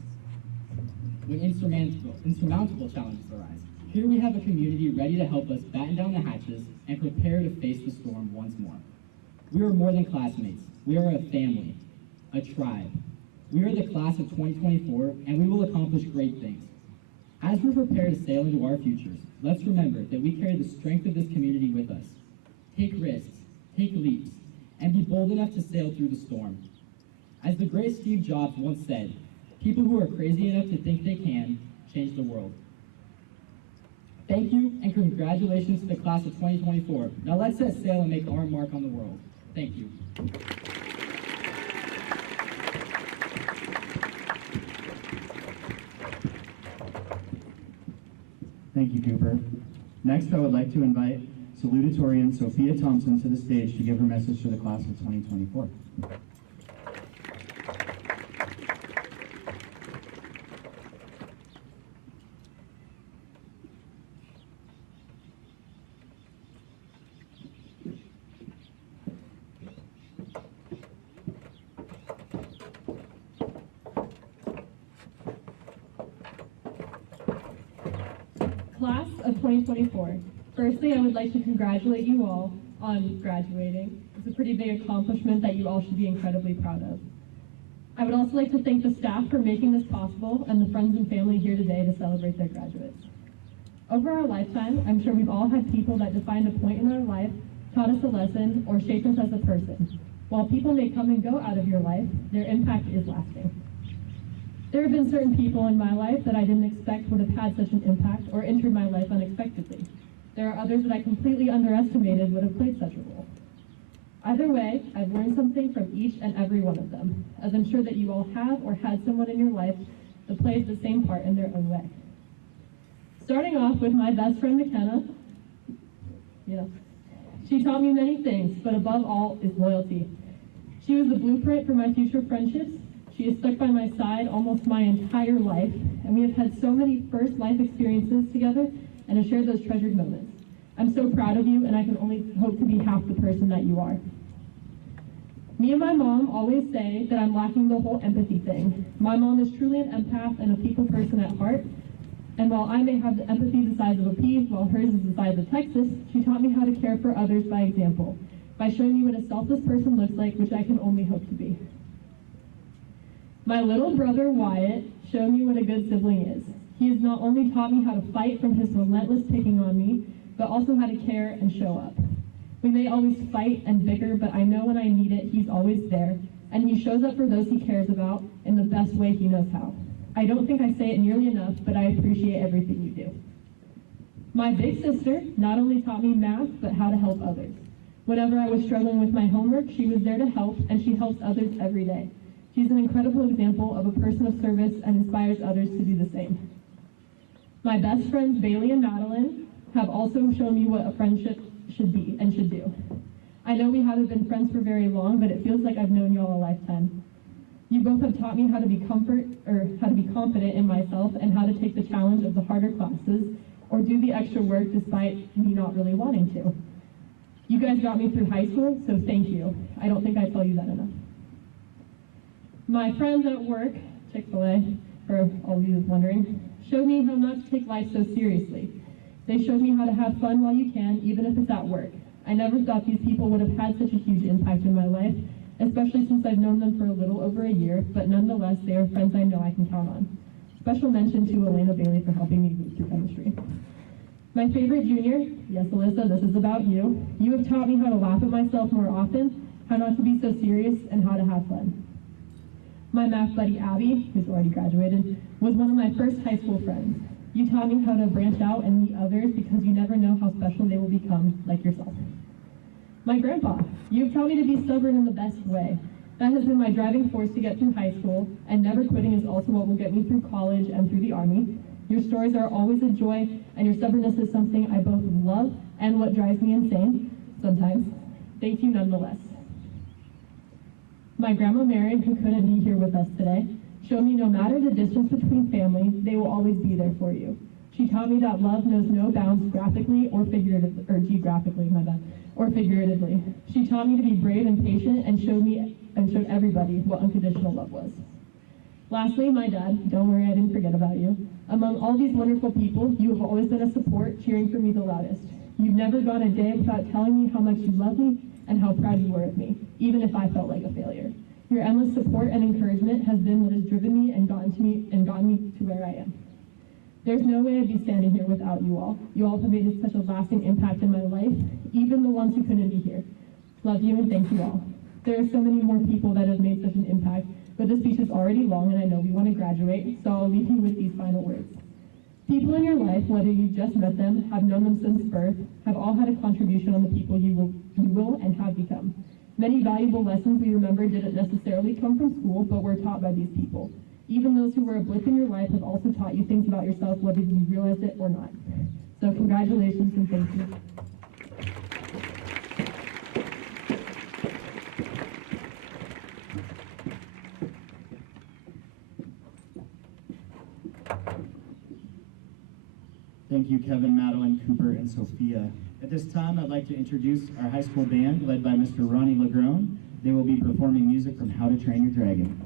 when insurmountable challenges arise. Here we have a community ready to help us batten down the hatches and prepare to face the storm once more. We are more than classmates. We are a family, a tribe. We are the class of 2024, and we will accomplish great things. As we prepare to sail into our futures, let's remember that we carry the strength of this community with us. Take risks, take leaps, and be bold enough to sail through the storm. As the great Steve Jobs once said, people who are crazy enough to think they can change the world. Thank you, and congratulations to the class of 2024. Now let's set sail and make our mark on the world. Thank you. Thank you, Cooper. Next, I would like to invite salutatorian Sophia Thompson to the stage to give her message to the class of 2024. Class of 2024. Firstly, I would like to congratulate you all on graduating. It's a pretty big accomplishment that you all should be incredibly proud of. I would also like to thank the staff for making this possible and the friends and family here today to celebrate their graduates. Over our lifetime, I'm sure we've all had people that defined a point in our life, taught us a lesson, or shaped us as a person. While people may come and go out of your life, their impact is lasting. There have been certain people in my life that I didn't expect would have had such an impact or entered my life unexpectedly. There are others that I completely underestimated would have played such a role. Either way, I've learned something from each and every one of them, as I'm sure that you all have or had someone in your life that played the same part in their own way. Starting off with my best friend McKenna, she taught me many things, but above all is loyalty. She was the blueprint for my future friendships. She has stuck by my side almost my entire life, and we have had so many first life experiences together and have shared those treasured moments. I'm so proud of you, and I can only hope to be half the person that you are. Me and my mom always say that I'm lacking the whole empathy thing. My mom is truly an empath and a people person at heart, and while I may have the empathy the size of a pea, while hers is the size of Texas, she taught me how to care for others by example, by showing me what a selfless person looks like, which I can only hope to be. My little brother, Wyatt, showed me what a good sibling is. He has not only taught me how to fight from his relentless picking on me, but also how to care and show up. We may always fight and bicker, but I know when I need it, he's always there, and he shows up for those he cares about in the best way he knows how. I don't think I say it nearly enough, but I appreciate everything you do. My big sister not only taught me math, but how to help others. Whenever I was struggling with my homework, she was there to help, and she helps others every day. She's an incredible example of a person of service and inspires others to do the same. My best friends, Bailey and Madeline, have also shown me what a friendship should be and should do. I know we haven't been friends for very long, but it feels like I've known you all a lifetime. You both have taught me how to be confident in myself and how to take the challenge of the harder classes or do the extra work despite me not really wanting to. You guys got me through high school, so thank you. I don't think I tell you that enough. My friends at work, Chick-fil-A, for all of you wondering, showed me how not to take life so seriously. They showed me how to have fun while you can, even if it's at work. I never thought these people would have had such a huge impact in my life, especially since I've known them for a little over a year, year, but nonetheless, they are friends I know I can count on. Special mention to Elena Bailey for helping me move through chemistry. My favorite junior, yes, Alyssa, this is about you. You have taught me how to laugh at myself more often, how not to be so serious, and how to have fun. My math buddy, Abby, who's already graduated, was one of my first high school friends. You taught me how to branch out and meet others because you never know how special they will become, like yourself. My grandpa, you've taught me to be stubborn in the best way. That has been my driving force to get through high school, and never quitting is also what will get me through college and through the Army. Your stories are always a joy, and your stubbornness is something I both love and what drives me insane, sometimes. Thank you nonetheless. My grandma Marion, who couldn't be here with us today, showed me no matter the distance between family, they will always be there for you. She taught me that love knows no bounds graphically or figuratively, or geographically, my bad, or figuratively. She taught me to be brave and patient and showed everybody what unconditional love was. Lastly, my dad, don't worry, I didn't forget about you. Among all these wonderful people, you have always been a support, cheering for me the loudest. You've never gone a day without telling me how much you love me and how proud you were of me, even if I felt like a failure. Your endless support and encouragement has been what has driven me and gotten me to where I am. There's no way I'd be standing here without you all. You all have made such a lasting impact in my life, even the ones who couldn't be here. Love you and thank you all. There are so many more people that have made such an impact, but the speech is already long and I know we want to graduate, so I'll leave you with these final words. People in your life, whether you've just met them, have known them since birth, have all had a contribution on the people you will and have become. Many valuable lessons we remember didn't necessarily come from school, but were taught by these people. Even those who were a blip in your life have also taught you things about yourself, whether you realized it or not. So congratulations and thank you. Thank you, Kevin, Madeline, Cooper, and Sophia. At this time, I'd like to introduce our high school band, led by Mr. Ronnie Lagrone. They will be performing music from How to Train Your Dragon.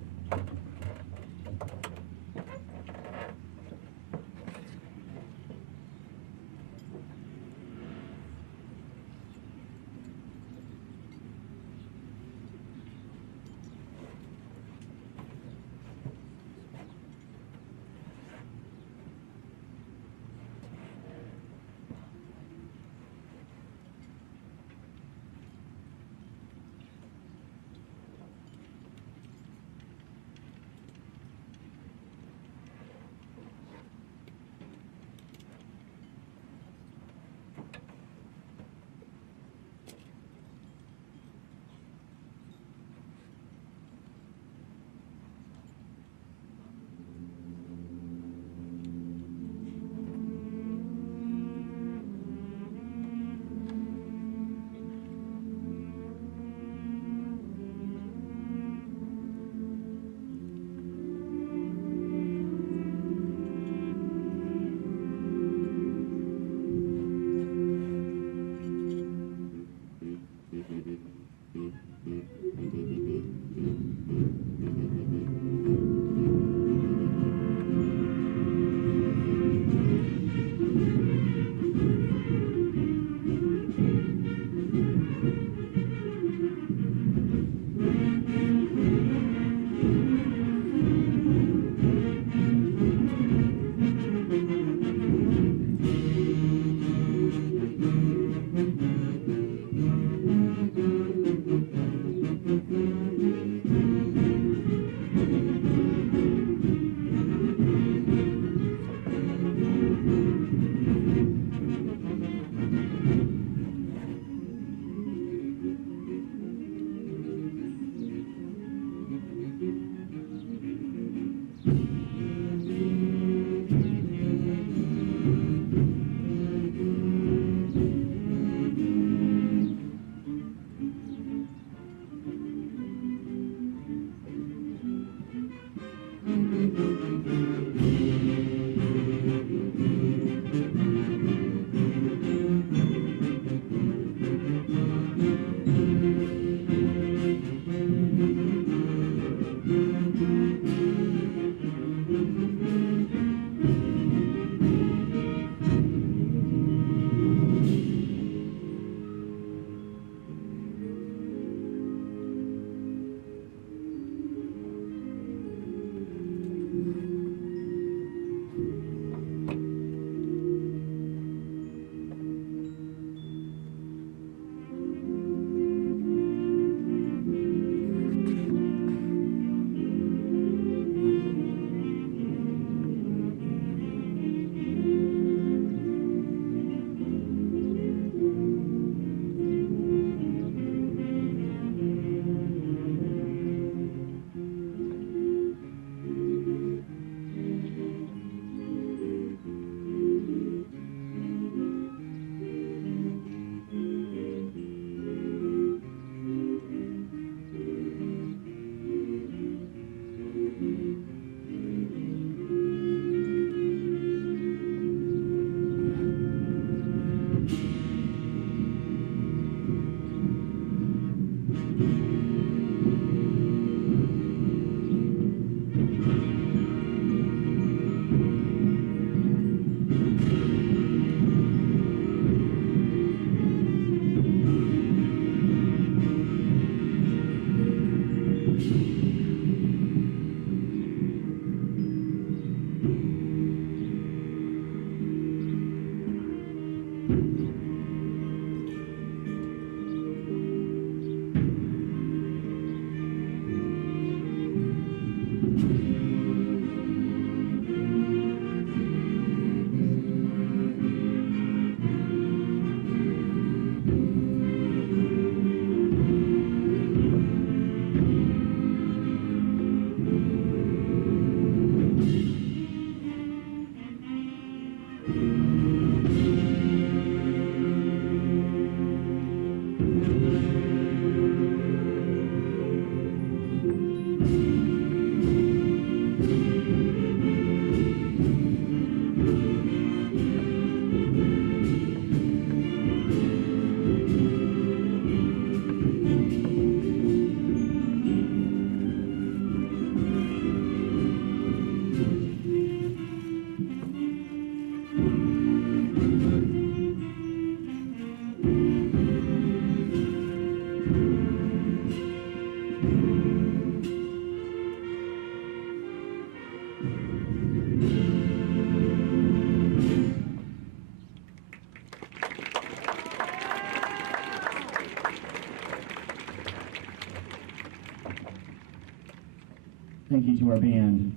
Thank you to our band.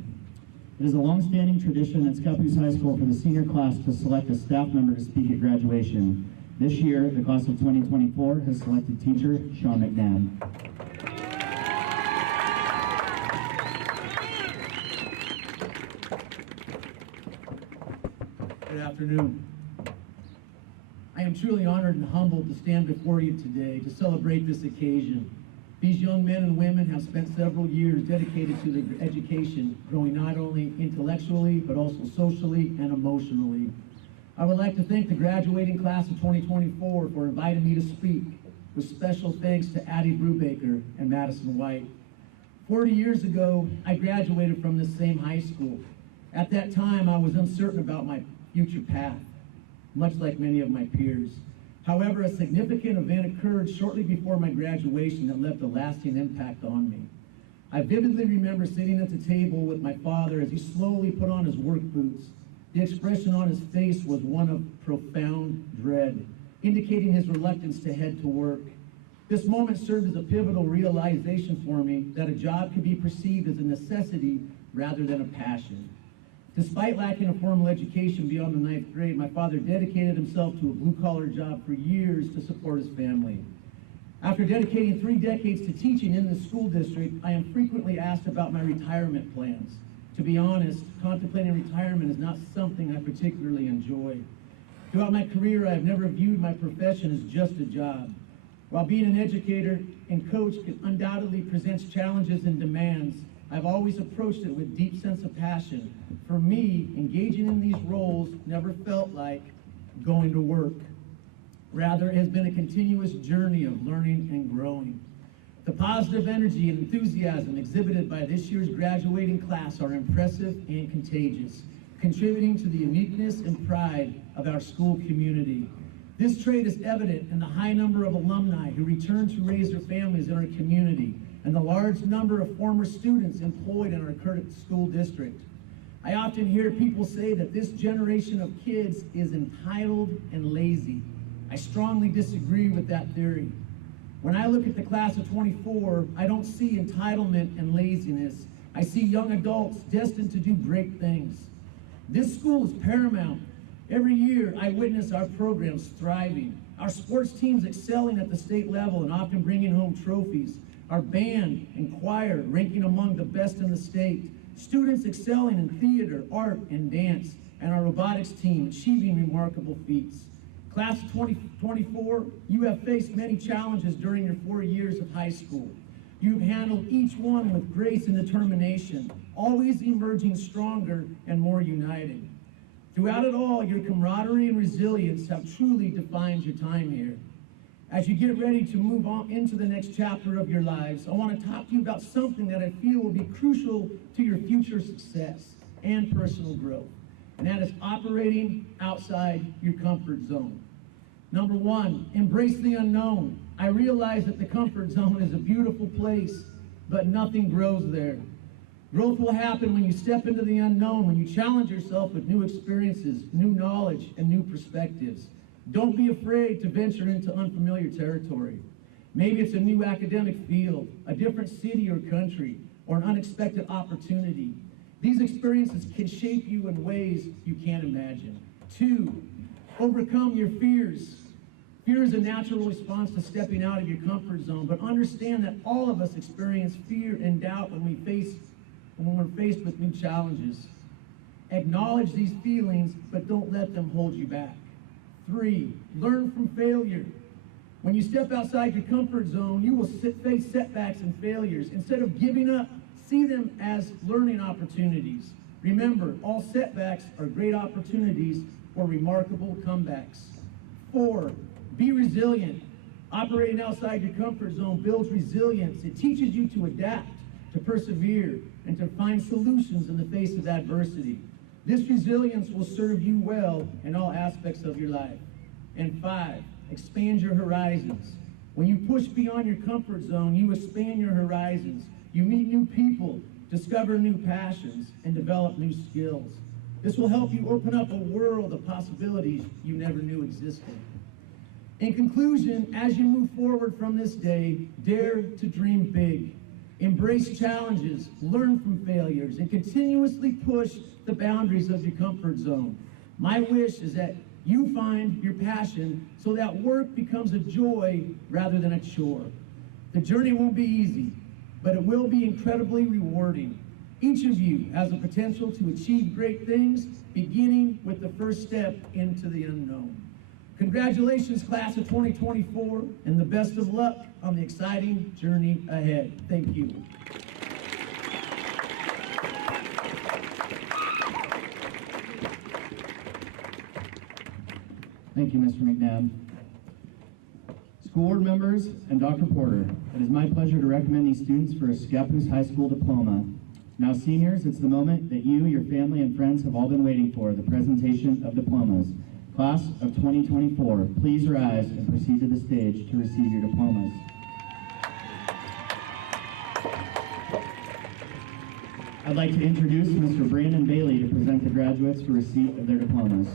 It is a long-standing tradition at Scappoose High School for the senior class to select a staff member to speak at graduation. This year, the class of 2024 has selected teacher Sean McNabb. Good afternoon. I am truly honored and humbled to stand before you today to celebrate this occasion. These young men and women have spent several years dedicated to their education, growing not only intellectually, but also socially and emotionally. I would like to thank the graduating class of 2024 for inviting me to speak, with special thanks to Addie Brubaker and Madison White. 40 years ago, I graduated from this same high school. At that time, I was uncertain about my future path, much like many of my peers. However, a significant event occurred shortly before my graduation that left a lasting impact on me. I vividly remember sitting at the table with my father as he slowly put on his work boots. The expression on his face was one of profound dread, indicating his reluctance to head to work. This moment served as a pivotal realization for me that a job could be perceived as a necessity rather than a passion. Despite lacking a formal education beyond the 9th grade, my father dedicated himself to a blue-collar job for years to support his family. After dedicating 3 decades to teaching in the school district, I am frequently asked about my retirement plans. To be honest, contemplating retirement is not something I particularly enjoy. Throughout my career, I have never viewed my profession as just a job. While being an educator and coach undoubtedly presents challenges and demands, I've always approached it with deep sense of passion. For me, engaging in these roles never felt like going to work. Rather, it has been a continuous journey of learning and growing. The positive energy and enthusiasm exhibited by this year's graduating class are impressive and contagious, contributing to the uniqueness and pride of our school community. This trait is evident in the high number of alumni who return to raise their families in our community, and the large number of former students employed in our current school district. I often hear people say that this generation of kids is entitled and lazy. I strongly disagree with that theory. When I look at the class of 24, I don't see entitlement and laziness. I see young adults destined to do great things. This school is paramount. Every year, I witness our programs thriving, our sports teams excelling at the state level and often bringing home trophies, our band and choir ranking among the best in the state, students excelling in theater, art, and dance, and our robotics team achieving remarkable feats. Class of 2024, you have faced many challenges during your 4 years of high school. You've handled each one with grace and determination, always emerging stronger and more united. Throughout it all, your camaraderie and resilience have truly defined your time here. As you get ready to move on into the next chapter of your lives, I want to talk to you about something that I feel will be crucial to your future success and personal growth, and that is operating outside your comfort zone. Number 1, embrace the unknown. I realize that the comfort zone is a beautiful place, but nothing grows there. Growth will happen when you step into the unknown, when you challenge yourself with new experiences, new knowledge, and new perspectives. Don't be afraid to venture into unfamiliar territory. Maybe it's a new academic field, a different city or country, or an unexpected opportunity. These experiences can shape you in ways you can't imagine. 2, overcome your fears. Fear is a natural response to stepping out of your comfort zone, but understand that all of us experience fear and doubt when we're faced with new challenges. Acknowledge these feelings, but don't let them hold you back. 3, learn from failure. When you step outside your comfort zone, you will face setbacks and failures. Instead of giving up, see them as learning opportunities. Remember, all setbacks are great opportunities for remarkable comebacks. 4, be resilient. Operating outside your comfort zone builds resilience. It teaches you to adapt, to persevere, and to find solutions in the face of adversity. This resilience will serve you well in all aspects of your life. And 5, expand your horizons. When you push beyond your comfort zone, you expand your horizons. You meet new people, discover new passions, and develop new skills. This will help you open up a world of possibilities you never knew existed. In conclusion, as you move forward from this day, dare to dream big. Embrace challenges, learn from failures, and continuously push the boundaries of your comfort zone. My wish is that you find your passion so that work becomes a joy rather than a chore. The journey won't be easy, but it will be incredibly rewarding. Each of you has the potential to achieve great things, beginning with the first step into the unknown. Congratulations, class of 2024, and the best of luck on the exciting journey ahead. Thank you. Thank you, Mr. McNabb. School board members and Dr. Porter, it is my pleasure to recommend these students for a Scappoose High School diploma. Now, seniors, it's the moment that you, your family, and friends have all been waiting for, the presentation of diplomas. Class of 2024, please rise and proceed to the stage to receive your diplomas. I'd like to introduce Mr. Brandon Bailey to present the graduates for receipt of their diplomas.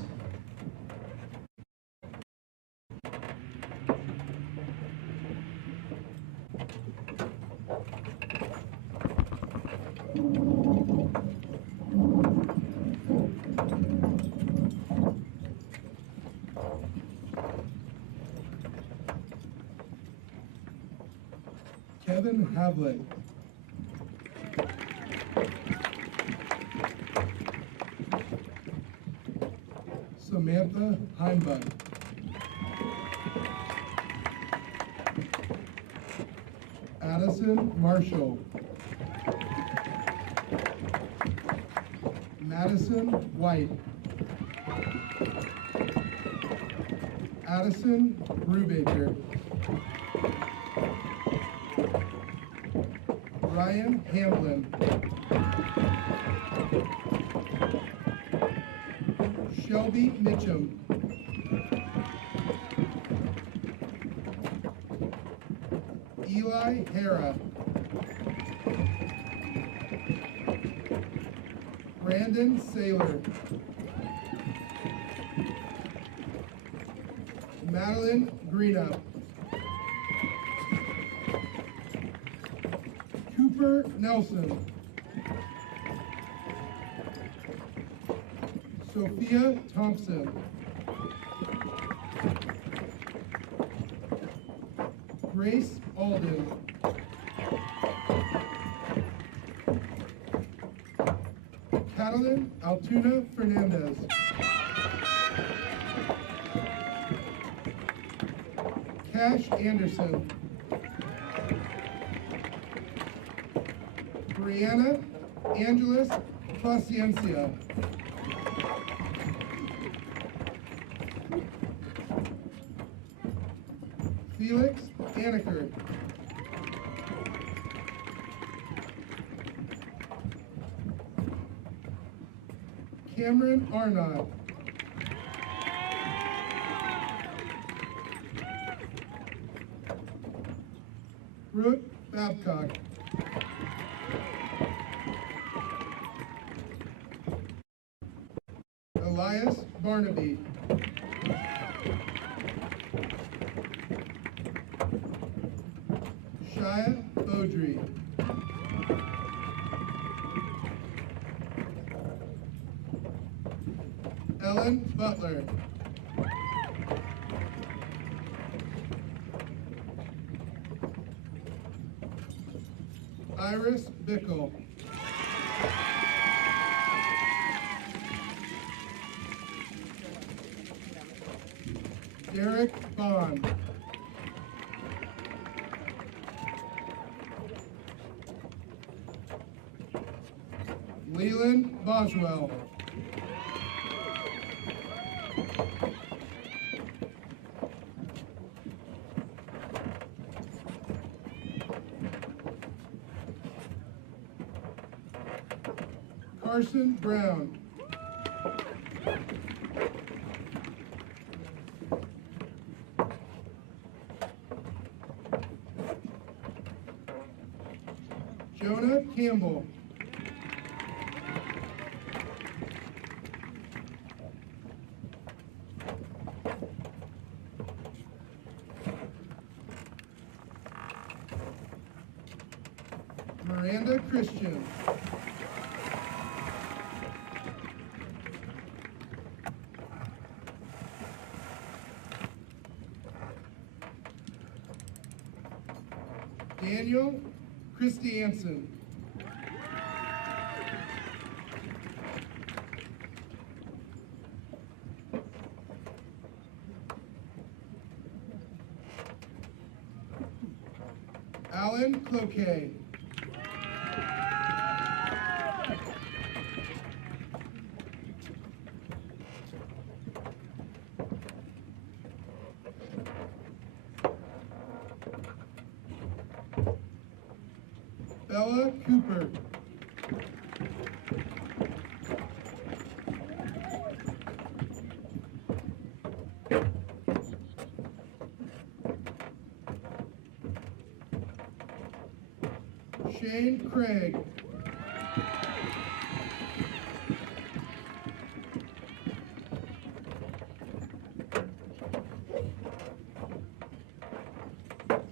Kevin Havlick. Samantha Heimbuck. Addison Marshall. Madison White. Addison Brubaker. Ryan Hamlin. Shelby Mitchum. Eli Hara. Brandon Saylor. Madeline Greenup. Cooper Nelson. Sophia Thompson. Grace Alden. Catalin Altuna Fernandez. Cash Anderson. Brianna Angeles Paciencia. Felix Anaker. Cameron Arnott. Brooke Babcock. Elias Barnaby. Shia Beaudry. Ellen Butler. Iris Bickle. Derek Bond. Leland Boswell. Carson Brown. Jonah Campbell. Amanda Christian. Daniel Christiansen. Alan Cloquet. Bella Cooper. Shane Craig.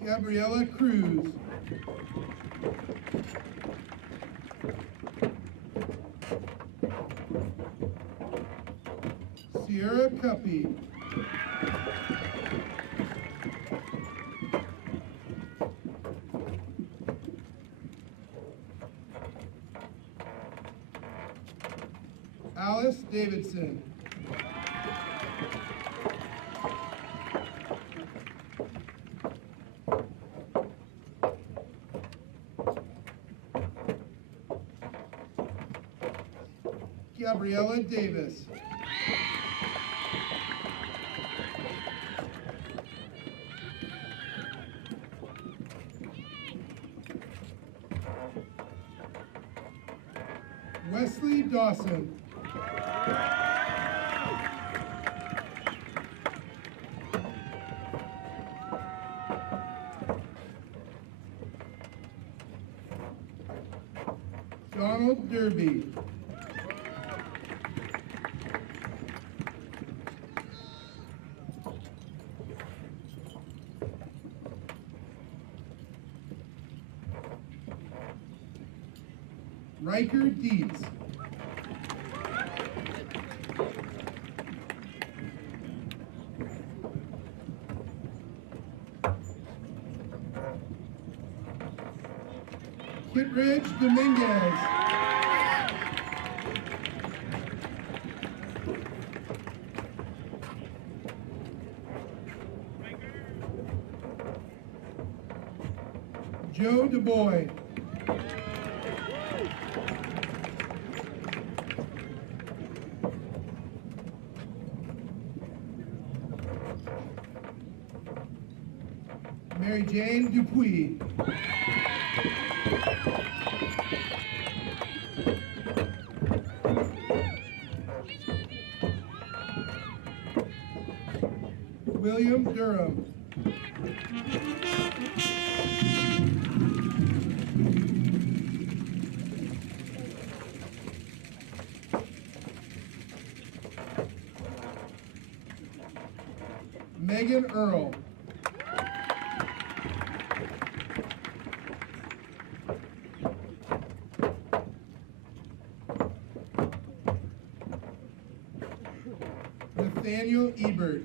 Gabriella Cruz. Sierra Cuppy. Alice Davidson. Gabriella Davis. Wesley Dawson. Donald Derby. Riker Dietz. Kittredge Dominguez. Joe DuBois. Mary Jane Dupuis. William Durham. Megan Earl. Nathaniel Ebert.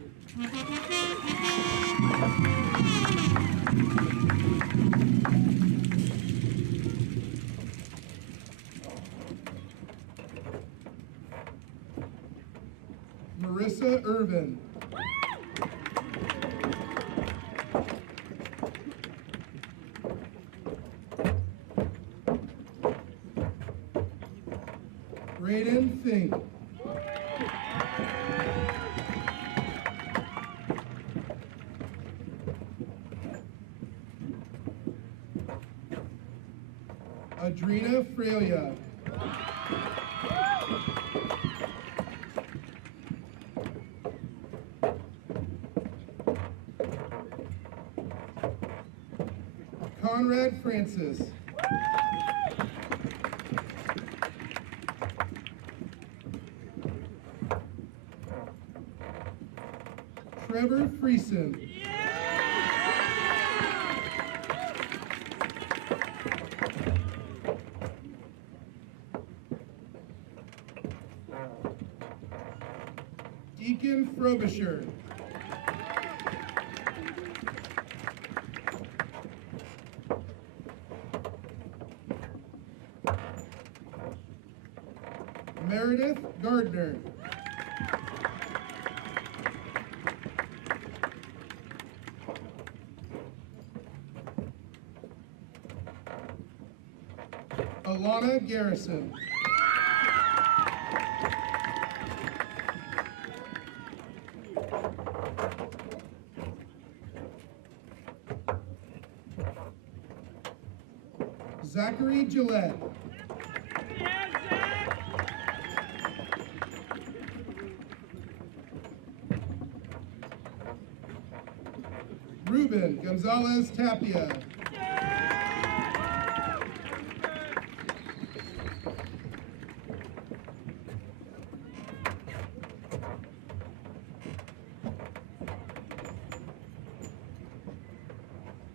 Marissa Irvin. Braden Fink. Adrina Frelia. Conrad Francis. Trevor Friesen. Deacon Frobisher. Meredith Gardner. Alana Garrison. Zachary Gillette. Ruben Gonzalez Tapia.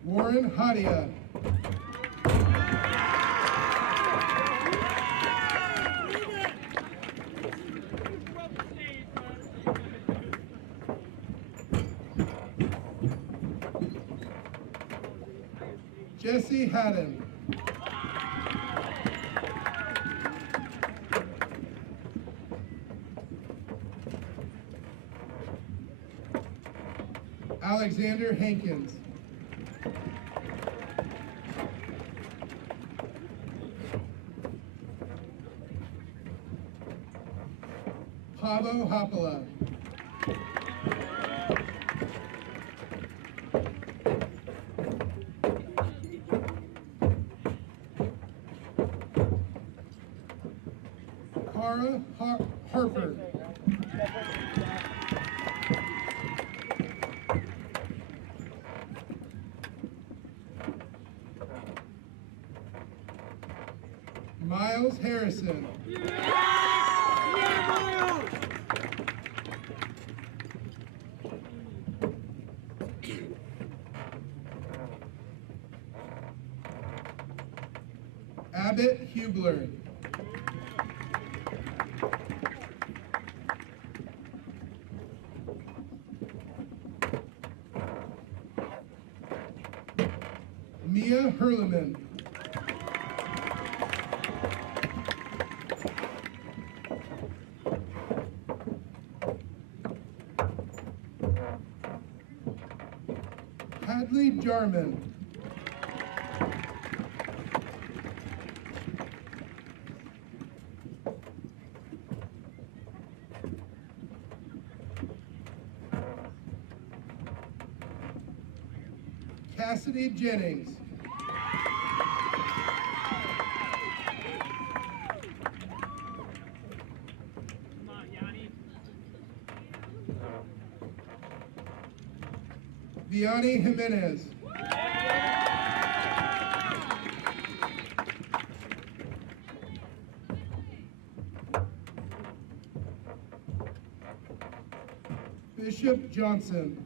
Warren Hadia. Jesse Haddon. Alexander Hankins. Pavo Hopala. Cara Harper. Miles Harrison. Abbott Hubler. Mia Hurleman. Hadley Jarman. Cassidy Jennings. Vianney Jimenez. Bishop Johnson.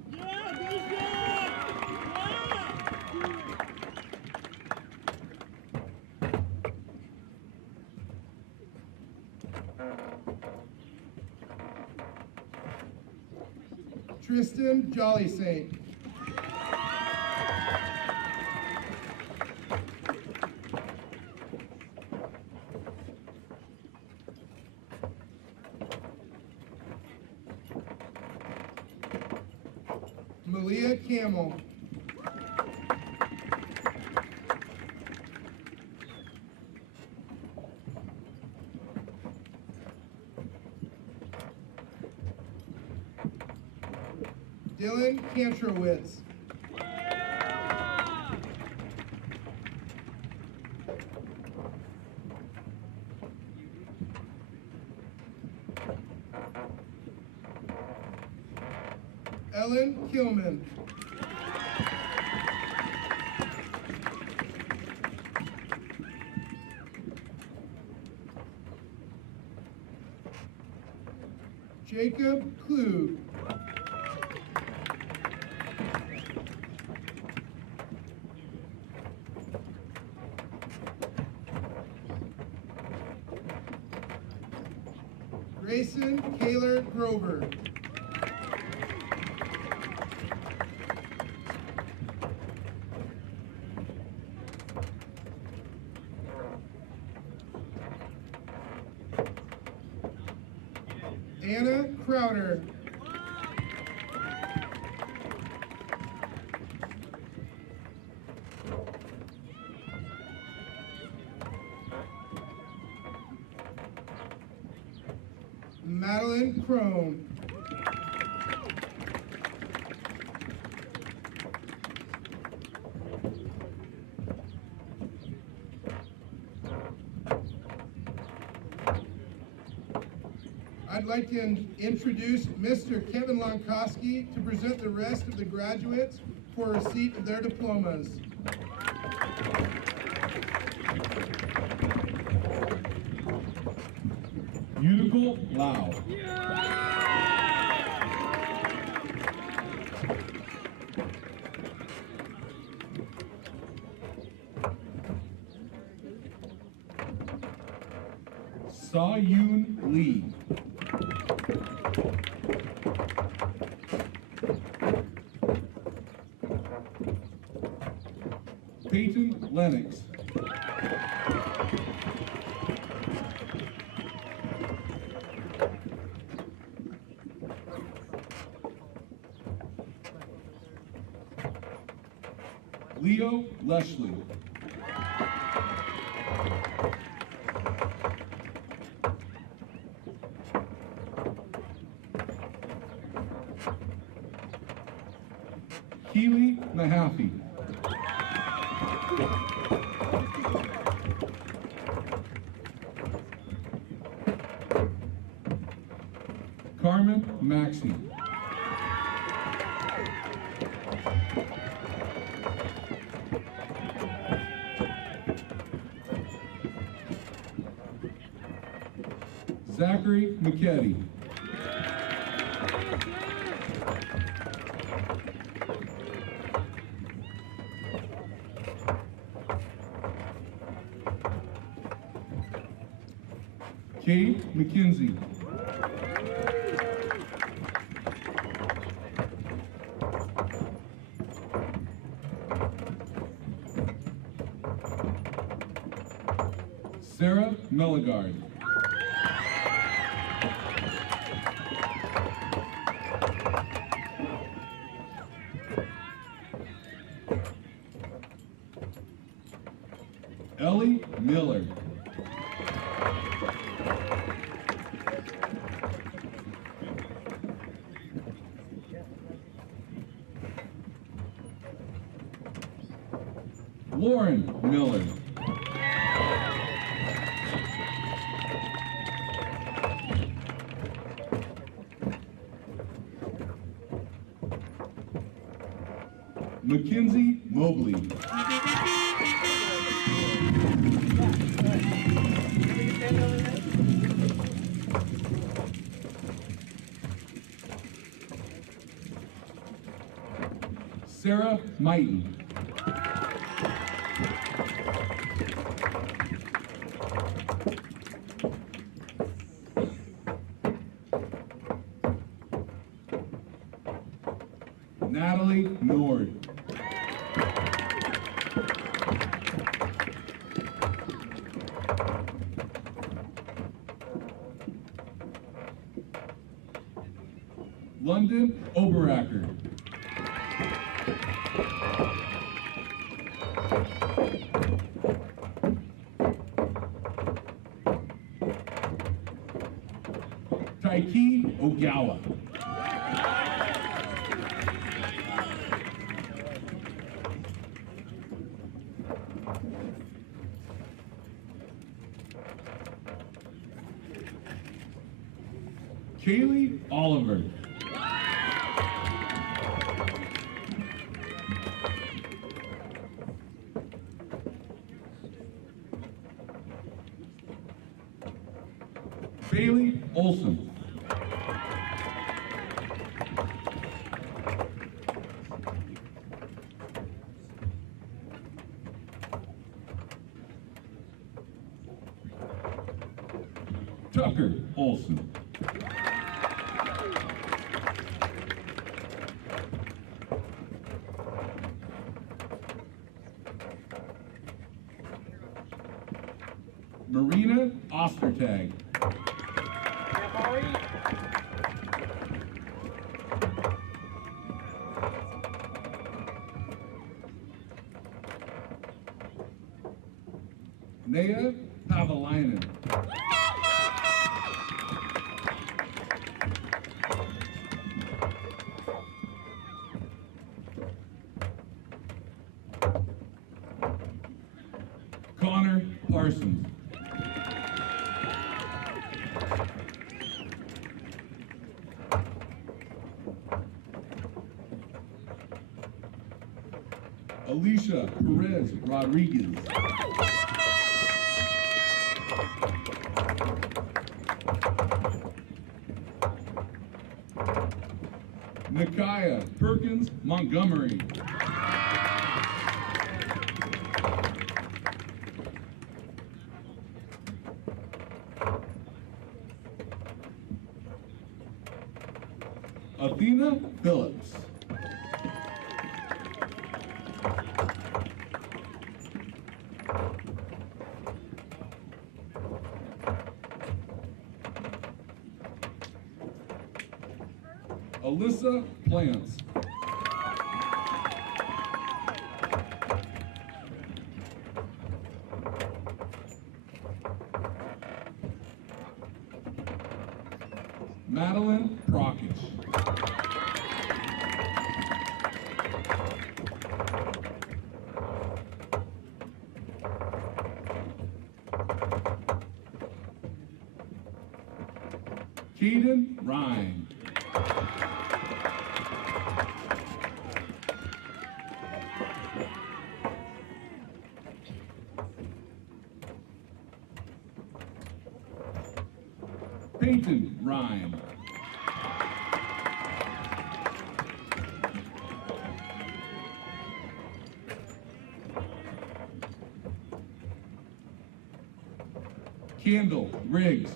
Tristan Jolly Saint. Malia Camel. Dylan Kantrowitz. Ellen Kilman. Jacob Klug. Grayson Kaler Grover. Anna Crowder. Madeline Crone. I'd like to introduce Mr. Kevin Lonkowski to present the rest of the graduates for receipt of their diplomas. Beautiful Lau. Saw Yoon Lee. Peyton Lennox. Leo Leslie. Keely Mahaffey. Carmen Maxey. Zachary McKetty. Kate McKenzie. Sarah Melligard. Ellie Miller. Lauren Miller. Mackenzie Mobley. Sarah Mighton. Natalie Nord. London Oberacker. Taiki Ogawa. Kaylee Oliver. Bailey Olson. Tucker Olson. Marina Ostertag. Nea Pavalainen. Connor Parsons. Alicia Perez Rodriguez. Nakaya Perkins Montgomery. Athena Phillips. Alyssa Plants. Madeline Prokich. Keaton Ryan. Peyton Ryan. Kendall Riggs.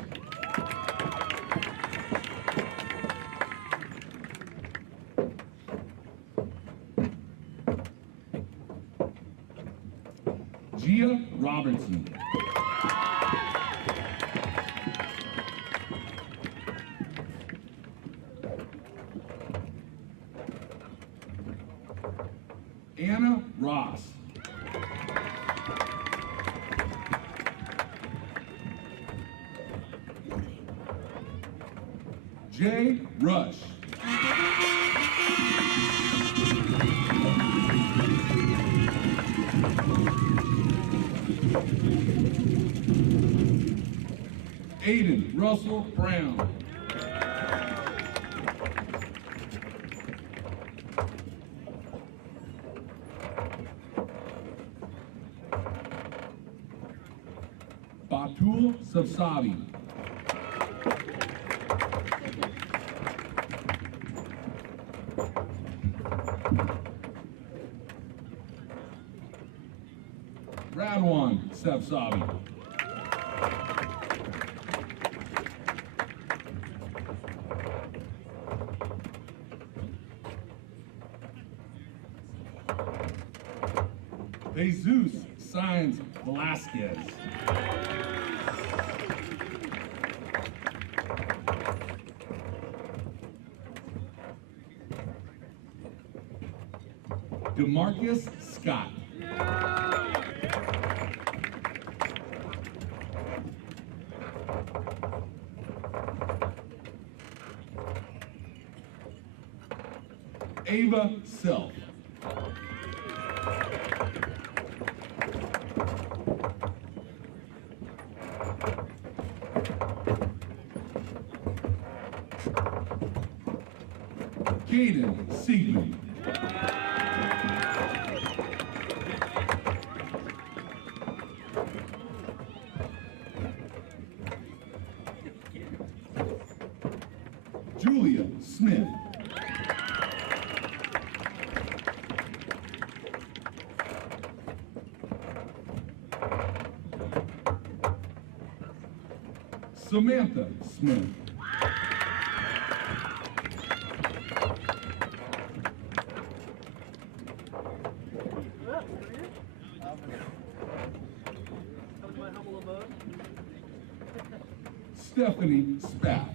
Gia Robertson. Anna Ross. Jay Rush. Aiden Russell Brown. Batul Sabsabi. Radwan Sabsabi. Jesus Signs Velasquez. DeMarcus Scott. Ava Self. Caden Siegman. Julia Smith. Samantha Smith. Stephanie Spath.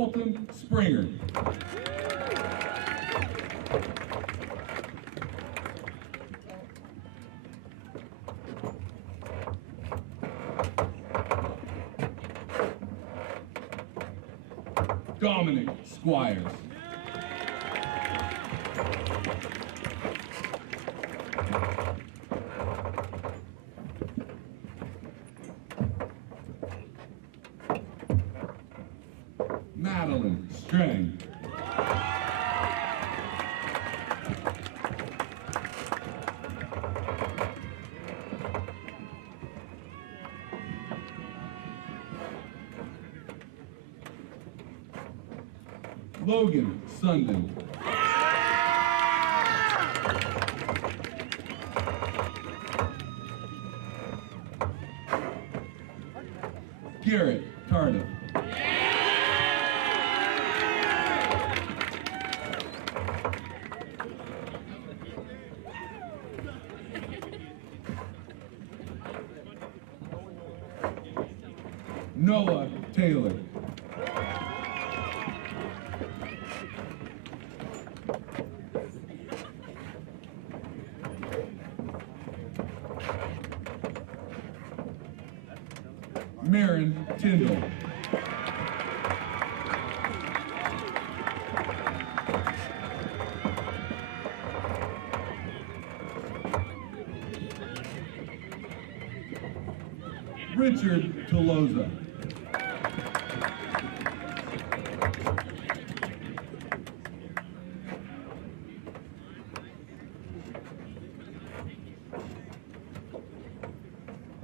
Colton Springer. Dominic Squires. Madeline Strang. Logan Sundin. Garrett Tardif. Noah Taylor. Marin Tyndall. Richard Toloza.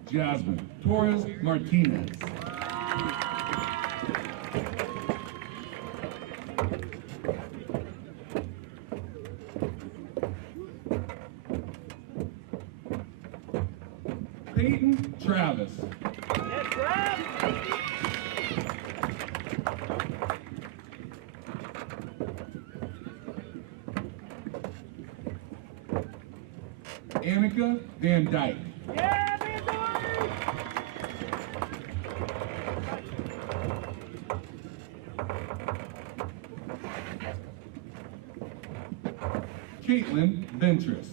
Jasmine Torres Martinez. Peyton Travis. Annika Van Dyke. Caitlin Ventress.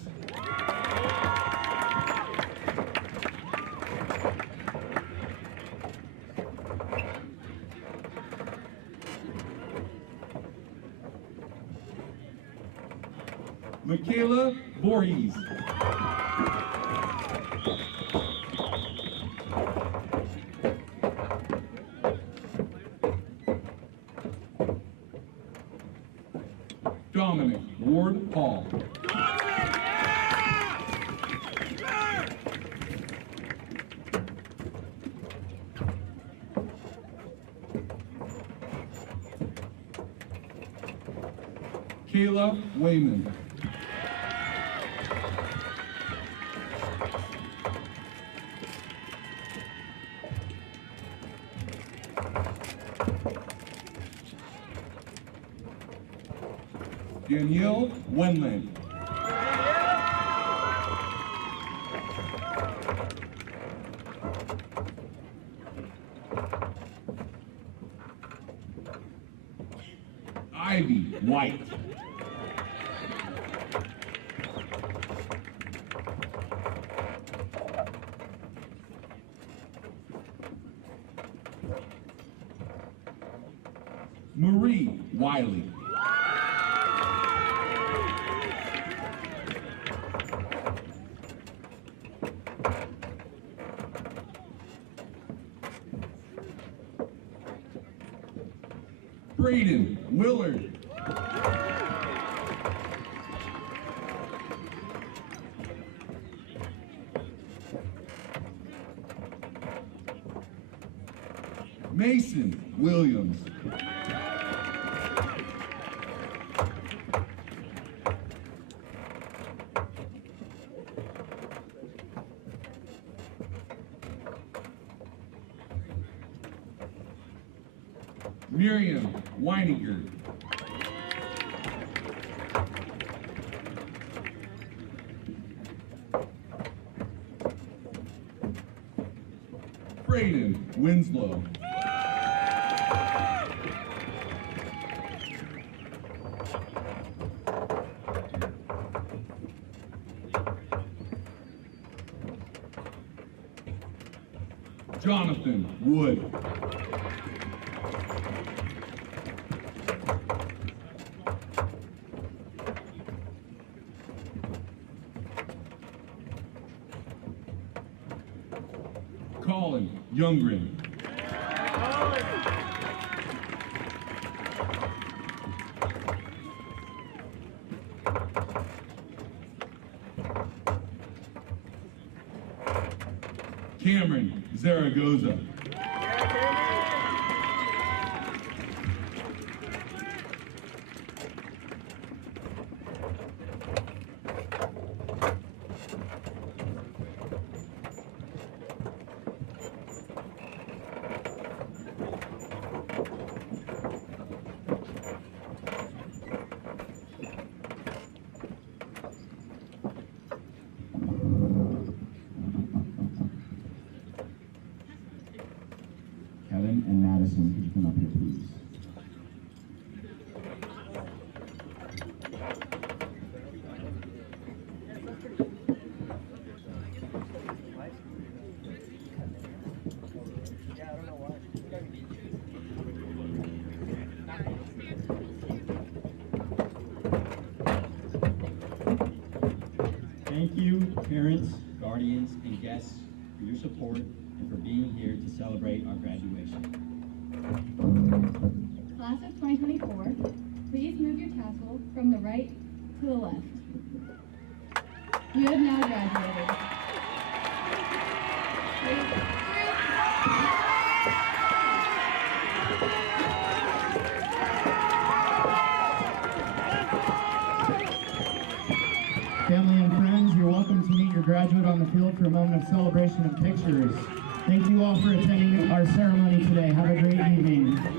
Michaela Voorhees. Dominic Ward Hall. Kayla Wayman. Danielle Wenland. Ivy White. Marie Wiley. Braden Willard. Mason Williams. Miriam Weininger. Braden Winslow. Jonathan Wood. Colin Youngren. Cameron Zaragoza. Kevin and Madison, could you come up here, please? Thank you, parents, guardians, and guests, for your support and for being here to celebrate our graduation. Class of 2024, please move your tassel from the right to the left. You have now graduated. Family and friends, you're welcome to meet your graduate on the field for a moment of celebration and pictures. Thank you all for attending our ceremony today. Have a great evening.